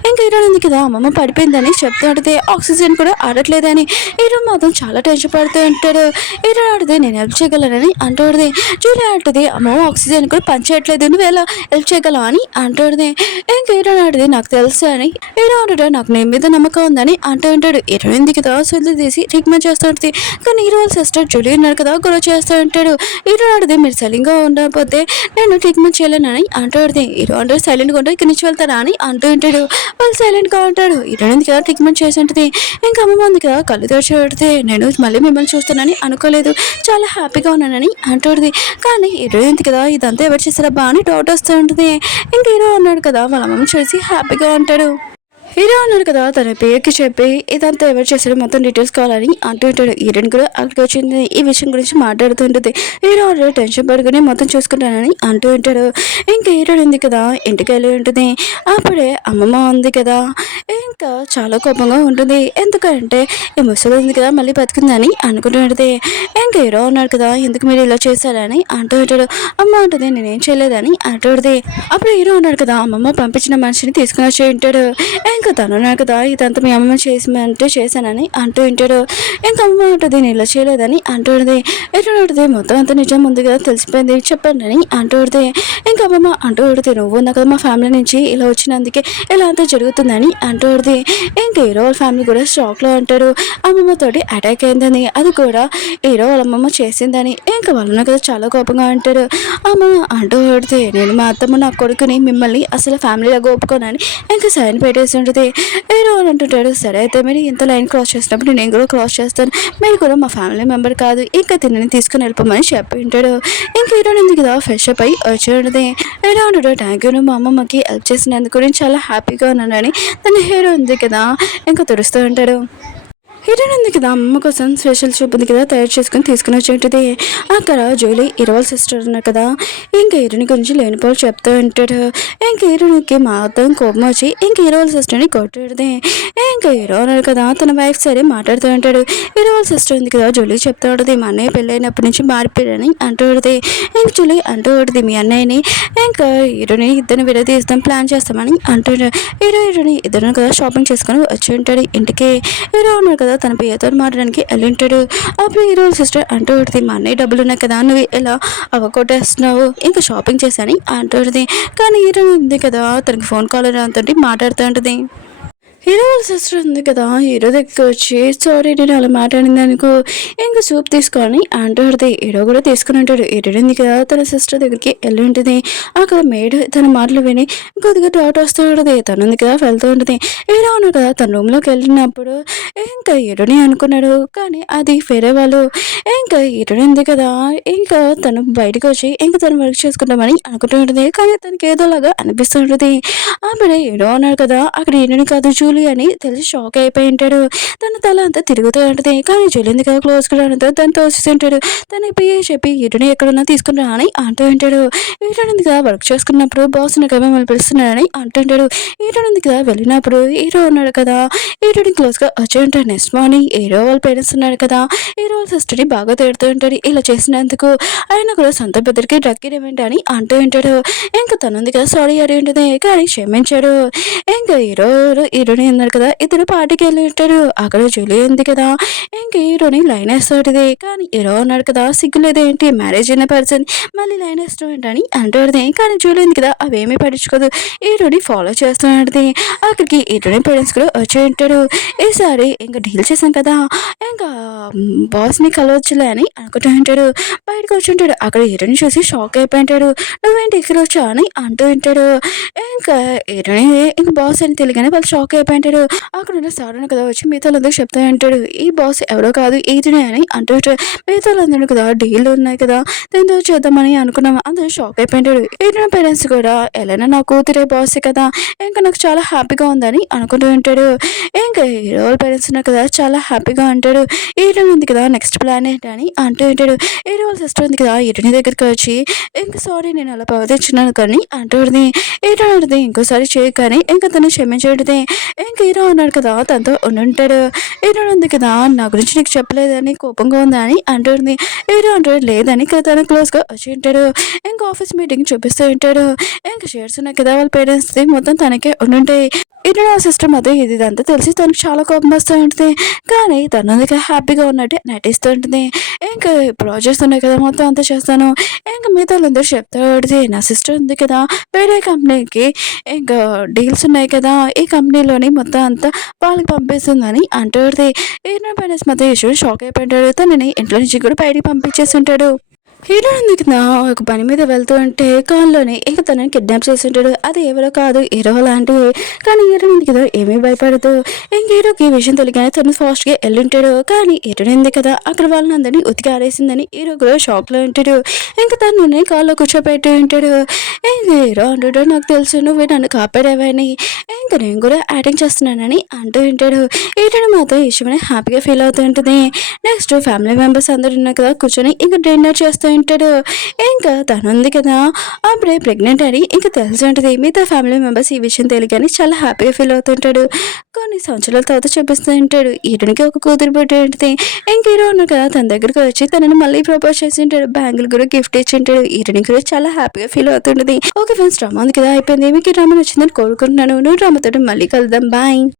ఇంకా హీరోయిన్ ఉంది కదా అమ్మమ్మ పడిపోయిందని చెప్తూ ఉంటుంది. ఆక్సిజన్ కూడా ఆడట్లేదని. హీరో మాత్రం చాలా టెన్షన్ పడుతూ ఉంటాడు. హీరో ఆడితే నేను హెల్ప్ చేయగలనని అంటుంది. జూలీ అంటుంది అమ్మమ్మ ఆక్సిజన్ కూడా పనిచేయట్లేదు నువ్వు ఎలా హెల్ప్ చేయగలవు అని అంటుంది. ఇంకా హీరో ఆడిది నాకు తెలుసు అని హీరో అంటాడు నాకు నేను మీద నమ్మకం ఉందని అంటూ ఉంటాడు. హీరోయిన్ కదా సొల్లు తీసి ట్రీట్మెంట్ చేస్తూ ఉంటుంది. కానీ హీరో సిస్టర్ జూలీ ఉన్నాడు కదా గొడవ చేస్తూ ఉంటాడు. హీరో ఆడిది మీరు సైలెంట్గా ఉండకపోతే నేను ట్రీట్మెంట్ చేయలేనని అంటూ ఉంటుంది. హీరో అంటే సైలెంట్గా ఉంటాడు ఇక్కడి నుంచి వెళ్తారా అని అంటూ ఉంటాడు. వాళ్ళు సైలెంట్గా ఉంటాడు. హీరోయిన్ కదా ట్రీట్మెంట్ చేసి ఉంటుంది. ఇంకా అమ్మమ్మ ఉంది కదా కళ్ళు తెరిచి పెడితే నేను మళ్ళీ మిమ్మల్ని చూస్తానని అనుకోలేదు చాలా హ్యాపీగా ఉన్నానని అంటుంది. కానీ హీరోయిన్ కదా ఇదంతా ఎవరు చేస్తారా బా అని డౌట్ వస్తూ ఉంటుంది. ఇంకా హీరో ఉన్నాడు కదా వాళ్ళ అమ్మమ్మ చూసి హ్యాపీగా ఉంటాడు. హీరో అన్నాడు కదా తన పేరుకి చెప్పి ఇదంతా ఎవరు చేశాడు మొత్తం డీటెయిల్స్ కావాలని అంటూ ఉంటాడు. హీరోయిన్ కూడా అక్కడికి వచ్చింది ఈ విషయం గురించి మాట్లాడుతుంటుంది. హీరో ఆల్రెడీ టెన్షన్ పడుకుని మొత్తం చూసుకుంటానని అంటూ ఉంటాడు. ఇంకా హీరోయిన్ ఉంది కదా ఇంటికి వెళ్ళి ఉంటుంది. అప్పుడే అమ్మమ్మ ఉంది కదా ఇంకా చాలా కోపంగా ఉంటుంది. ఎందుకంటే ఈ ముసలి ఉంది కదా మళ్ళీ బతికిందని అనుకుంటుంటుంది. ఇంకా హీరో ఉన్నాడు కదా ఎందుకు మీరు ఇలా చేశారని అంటూ ఉంటాడు. అమ్మ అంటుంది నేనేం చేయలేదని అంటుంది. అప్పుడు హీరో ఉన్నాడు కదా అమ్మమ్మ పంపించిన మనిషిని తీసుకుని వచ్చి ఉంటాడు. ఇంకా తను ఉన్నాడు కదా ఇదంతా మీ అమ్మమ్మ చేసిమంటే చేశానని అంటూ ఉంటాడు. ఇంకా అమ్మ ఉంటుంది నేను ఇలా చేయలేదని అంటుంది. ఎటువంటి మొత్తం అంతా నిజం ఉంది కదా తెలిసిపోయింది చెప్పండి అని అంటుంది. ఇంకా అమ్మమ్మ అంటుంది నువ్వు ఉన్నా కదా మా ఫ్యామిలీ నుంచి ఇలా వచ్చినందుకే ఇలా అంతా జరుగుతుందని అంటుంది. ఇంకా హీరో వాళ్ళ ఫ్యామిలీ కూడా షాక్లో అంటారు. అమ్మమ్మతోటి అటాక్ అయిందని అది కూడా హీరో వాళ్ళ అమ్మమ్మ చేసిందని. ఇంకా వాళ్ళ కదా చాలా కోపంగా అంటారు. అమ్మమ్మ అంటుంది నేను మా అత్తమ్మ నా కొడుకుని మిమ్మల్ని అసలు ఫ్యామిలీలో ఒప్పుకోనని ఇంకా సైన్ పెట్టేసి ఉంటుంది. హీరో అని అంటుంటాడు సరే అయితే మీరు ఇంత లైన్ క్రాస్ చేసినప్పుడు నేను కూడా క్రాస్ చేస్తాను మీరు కూడా మా ఫ్యామిలీ మెంబర్ కాదు ఇంకా తినని తీసుకుని వెళ్ళిపోమని చెప్పి ఉంటాడు. ఇంక హీరో ఉంది కదా ఫ్రెష్ అప్ అయి వచ్చి ఉంటుంది. హీరో ఉంటాడు థ్యాంక్ యూ నువ్వు మా అమ్మమ్మకి హెల్ప్ చేసినందుకు నేను చాలా హ్యాపీగా ఉన్నానని తన హీరో ఉంది కదా ఇంకా తుడుస్తూ ఉంటాడు. హీరోయిన్ ఉంది కదా అమ్మ కోసం స్పెషల్ సూప్ ఉంది కదా తయారు చేసుకుని తీసుకుని వచ్చేటది. అక్కడ జూలీ హీరో సిస్టర్ ఉన్నారు కదా ఇంకా హీరోయిన్ గురించి లేనిపోలు చెప్తూ ఉంటాడు. ఇంకా హీరోయిన్కి మాత్రం కోపం వచ్చి ఇంక హీరో సిస్టర్ని కొట్టాడుది. ఇంకా హీరో ఉన్నారు కదా తన వైఫ్ సరే మాట్లాడుతూ ఉంటాడు. హీరో సిస్టర్ ఉంది కదా జూలీ చెప్తూ ఉంటుంది మా అన్నయ్య పెళ్ళైనప్పటి నుంచి మారిపోయాడని అంటూ ఉంటుంది. ఇంక జూలీ అంటూ ఉంటుంది మీ అన్నయ్యని ఇంకా హీరోని ఇద్దరిని విడదీస్తాం ప్లాన్ చేస్తామని అంటాడు. హీరోని ఇద్దరు కదా షాపింగ్ చేసుకొని వచ్చి ఉంటాడు ఇంటికి. హీరో ఉన్నారు కదా తన పిల్లతో మాట్లాడడానికి వెళ్ళి ఉంటాడు. అప్పుడు హీరో సిస్టర్ అంటూ ఉంటుంది మా అన్నయ్య డబ్బులు ఉన్నాయి కదా నువ్వు ఎలా అవకొట్టేస్తున్నావు ఇంకా షాపింగ్ చేశాని అంటుంది. కానీ హీరో ఉంది కదా తనకి ఫోన్ కాల్ రాతో మాట్లాడుతూ ఉంటుంది. హీరో వాళ్ళ సిస్టర్ ఉంది కదా హీరో దగ్గర వచ్చి సారీ నేను అలా మాట్లాడింది అనుకో ఇంకా సూప్ తీసుకొని అంటుంది. హీరో కూడా తీసుకుని ఉంటాడు. హీరో ఉంది కదా తన సిస్టర్ దగ్గరికి వెళ్ళి ఉంటుంది. అక్కడ మేడ్ తన మాటలు విని కొద్దిగా డౌట్ వస్తూ ఉంటుంది. తను ఉంది కదా వెళ్తూ ఉంటుంది. హీరో ఉన్నాడు కదా తన రూమ్లోకి వెళ్ళినప్పుడు ఇంకా హీరోని అనుకున్నాడు కానీ అది వేరే వాళ్ళు. ఇంకా హీరోని ఉంది కదా ఇంకా తను బయటకు వచ్చి ఇంకా తను వర్క్ చేసుకుంటామని అనుకుంటూ ఉంటుంది. కానీ తనకి ఏదోలాగా అనిపిస్తూ ఉంటుంది. అప్పుడే హీరో ఉన్నాడు కదా అక్కడ హీరోని కాదు జూలీ అని తెలిసి షాక్ అయిపోయి ఉంటాడు. తన తల అంతా తిరుగుతూ ఉంటుంది. కానీ జూలీ ఉంది కదా క్లోజ్ కూడా తను తోస్తుంటాడు. తనకి పిఏ చెప్పి హీరోని ఎక్కడున్నా తీసుకున్నా అని అంటూ ఉంటాడు. హీరోని ఉంది కదా వర్క్ చేసుకున్నప్పుడు బాస్ నాకు మిమ్మల్ని పిలుస్తున్నాడని అంటుంటాడు. హీరోని ఉంది కదా వెళ్ళినప్పుడు హీరో ఉన్నాడు కదా హీరోని క్లోజ్గా వచ్చి ఉంటాడు. నెక్స్ట్ మార్నింగ్ హీరో వాళ్ళ పేరెంట్స్ ఉన్నాడు కదా హీరో వాళ్ళ సిస్టర్ని బాగా తిడుతూ ఉంటాడు ఇలా చేసినందుకు. ఆయన కూడా సొంత పెద్దరికి డ్రగ్ ఏమిటి అని అంటూ ఉంటాడు. ఇంకా తనుంది కదా సారీ అడిగి ఉంటుంది కానీ క్షమించాడు. ఇంకా హీరోని ఉన్నారు కదా ఇద్దరు పార్టీకి వెళ్ళి ఉంటారు. అక్కడ జూలీ ఉంది కదా ఇంకా హీరోని లైన్ వేస్తాడుది. కానీ హీరో ఉన్నాడు కదా సిగ్గులేదు ఏంటి మ్యారేజ్ అయిన పర్సన్ మళ్ళీ లైన్ వేస్తూ ఏంటని అంటాడుది. కానీ జూలీ ఉంది కదా అవేమీ పట్టించుకోదు. హీరోని ఫాలో చేస్తున్నాడుది. అక్కడికి హీరోని పేరెంట్స్ కూడా వచ్చి ఉంటాడు. ఈసారి ఇంకా డీల్ చేశాం కదా ఇంకా బాస్ని కలవచ్చులే అని అనుకుంటూ ఉంటాడు. బయటకు వచ్చి ఉంటాడు. అక్కడ హీరోని చూసి షాక్ అయిపోయి ఉంటాడు. నువ్వేంటి ఇక్కడ వచ్చా అని అంటూ ఉంటాడు. ఇంకా హీరోని ఇంక బాస్ అని తెలియగానే వాళ్ళు షాక్ అయిపోయింటాడు. అక్కడ ఉన్న సారును కదా వచ్చి మిగతా వాళ్ళందరూ చెప్తా ఉంటాడు ఈ బాస్ ఎవరో కాదు ఈతనే అని అంటూ మిగతా వాళ్ళందరూ కదా డీల్ ఉన్నాయి కదా దీంతో చేద్దామని అనుకున్నాము అందరూ షాక్ అయిపోయింటాడు. ఈయన పేరెంట్స్ కూడా ఎలా నా కూతురే బాస్ కదా ఇంకా నాకు చాలా హ్యాపీగా ఉందని అనుకుంటూ ఉంటాడు. ఇంకా హీరో వాళ్ళ పేరెంట్స్ ఉన్నారు కదా చాలా హ్యాపీగా అంటాడు. హీరోని ఉంది కదా నెక్స్ట్ ప్లాన్ ఏంటని అంటూ ఉంటాడు. హీరో వాళ్ళ సిస్టర్ ఉంది కదా హీరోని దగ్గరికి వచ్చి ఇంకా సారీ నేను అలా ప్రవర్తించినాను కానీ అంటుంది. హీరో అడితే ఇంకోసారి చేయగానే ఇంకా తను క్షమించడితే ఇంకా హీరో అన్నాడు కదా తనతో ఉండుంటాడు. హీరో ఉంది కదా నా గురించి నీకు చెప్పలేదని కోపంగా ఉందా అని అంటుంది. హీరో అంటాడు లేదని తను క్లోజ్గా వచ్చి ఉంటాడు. ఇంకా ఆఫీస్ మీటింగ్ చూపిస్తూ ఉంటాడు. ఇంకా షేర్స్ ఉన్నాయి కదా వాళ్ళ పేరెంట్స్ మొత్తం తనకే ఉండుంటాయి. హీరో సిస్టర్ అదే ఇదంతా తెలిసి తనకు చాలా కోపం వస్తూ ఉంటుంది. కానీ తను హ్యాపీగా ఉన్నట్టు నటిస్తూ ఉంటుంది. ఇంకా ప్రాజెక్ట్స్ ఉన్నాయి కదా మొత్తం అంతా చేస్తాను ఇంకా మిగతా వాళ్ళందరూ చెప్తూ ఉంటుంది నా సిస్టర్ ఉంది కదా వేరే కంపెనీకి ఇంకా డీల్స్ ఉన్నాయి కదా ఈ కంపెనీలోని మొత్తం అంతా వాళ్ళకి పంపిస్తుందని అంటుంది. హీరో పేరెంట్స్ మధ్య ఇష్యూ షాక్ అయిపోయింటాడు. తనని ఇంట్లో నుంచి కూడా బయటికి పంపించేసి ఉంటాడు. హీరో ఉంది కదా ఒక పని మీద వెళ్తూ ఉంటే కాల్లోనే ఇక తనని కిడ్నాప్ చేసి ఉంటాడు. అది ఎవరో కాదు హీరో లాంటివి. కానీ హీరో ఉంది కదా ఏమీ భయపడదు. ఇంక హీరోకి ఈ విషయం తెలియగానే తను ఫాస్ట్గా వెళ్ళుంటాడు. కానీ హీరో ఉంది కదా అక్కడ వాళ్ళని అందరినీ ఉతికి ఆరేసిందని హీరో కూడా షాక్లో ఉంటాడు. ఇంకా తను కాల్లో కూర్చోబెట్టి ఉంటాడు. ఇంక హీరో అంటాడు నాకు తెలుసు నువ్వు నన్ను కాపాడేవని, ఇంకా నేను కూడా యాక్టింగ్ చేస్తున్నానని అంటూ ఉంటాడు. హీరోని మాత్రం ఈ విషయమని హ్యాపీగా ఫీల్ అవుతూ ఉంటుంది. నెక్స్ట్ ఫ్యామిలీ మెంబర్స్ అందరూ ఉన్నారు కదా కూర్చొని ఇంకా డిన్నర్ చేస్తూ ఉంటాడు. ఇంకా తను ఉంది కదా అప్పుడే ప్రెగ్నెంట్ అని ఇంకా తెలిసి ఉంటుంది. మిగతా ఫ్యామిలీ మెంబర్స్ ఈ విషయం తెలియగానే చాలా హ్యాపీగా ఫీల్ అవుతుంటాడు. కొన్ని సంవత్సరాల తర్వాత చూపిస్తూ ఉంటాడు. ఈయనకి ఒక కూతురు పుట్టి ఉంటుంది. ఇంక హీరో ఉన్నారు కదా తన దగ్గరకు వచ్చి తనని మళ్ళీ ప్రపోజ్ చేసి ఉంటాడు. బ్యాంగిల్ కూడా గిఫ్ట్ ఇచ్చి ఉంటాడు. ఈయనకి కూడా చాలా హ్యాపీగా ఫీల్ అవుతుంటుంది. ఓకే ఫ్రెండ్స్ డ్రామా ఉంది కదా అయిపోయింది. మీకు ఈ డ్రామా నచ్చిందని కోరుకుంటున్నాను. నువ్వు డ్రామాతో మళ్ళీ కలుద్దాం. బాయ్.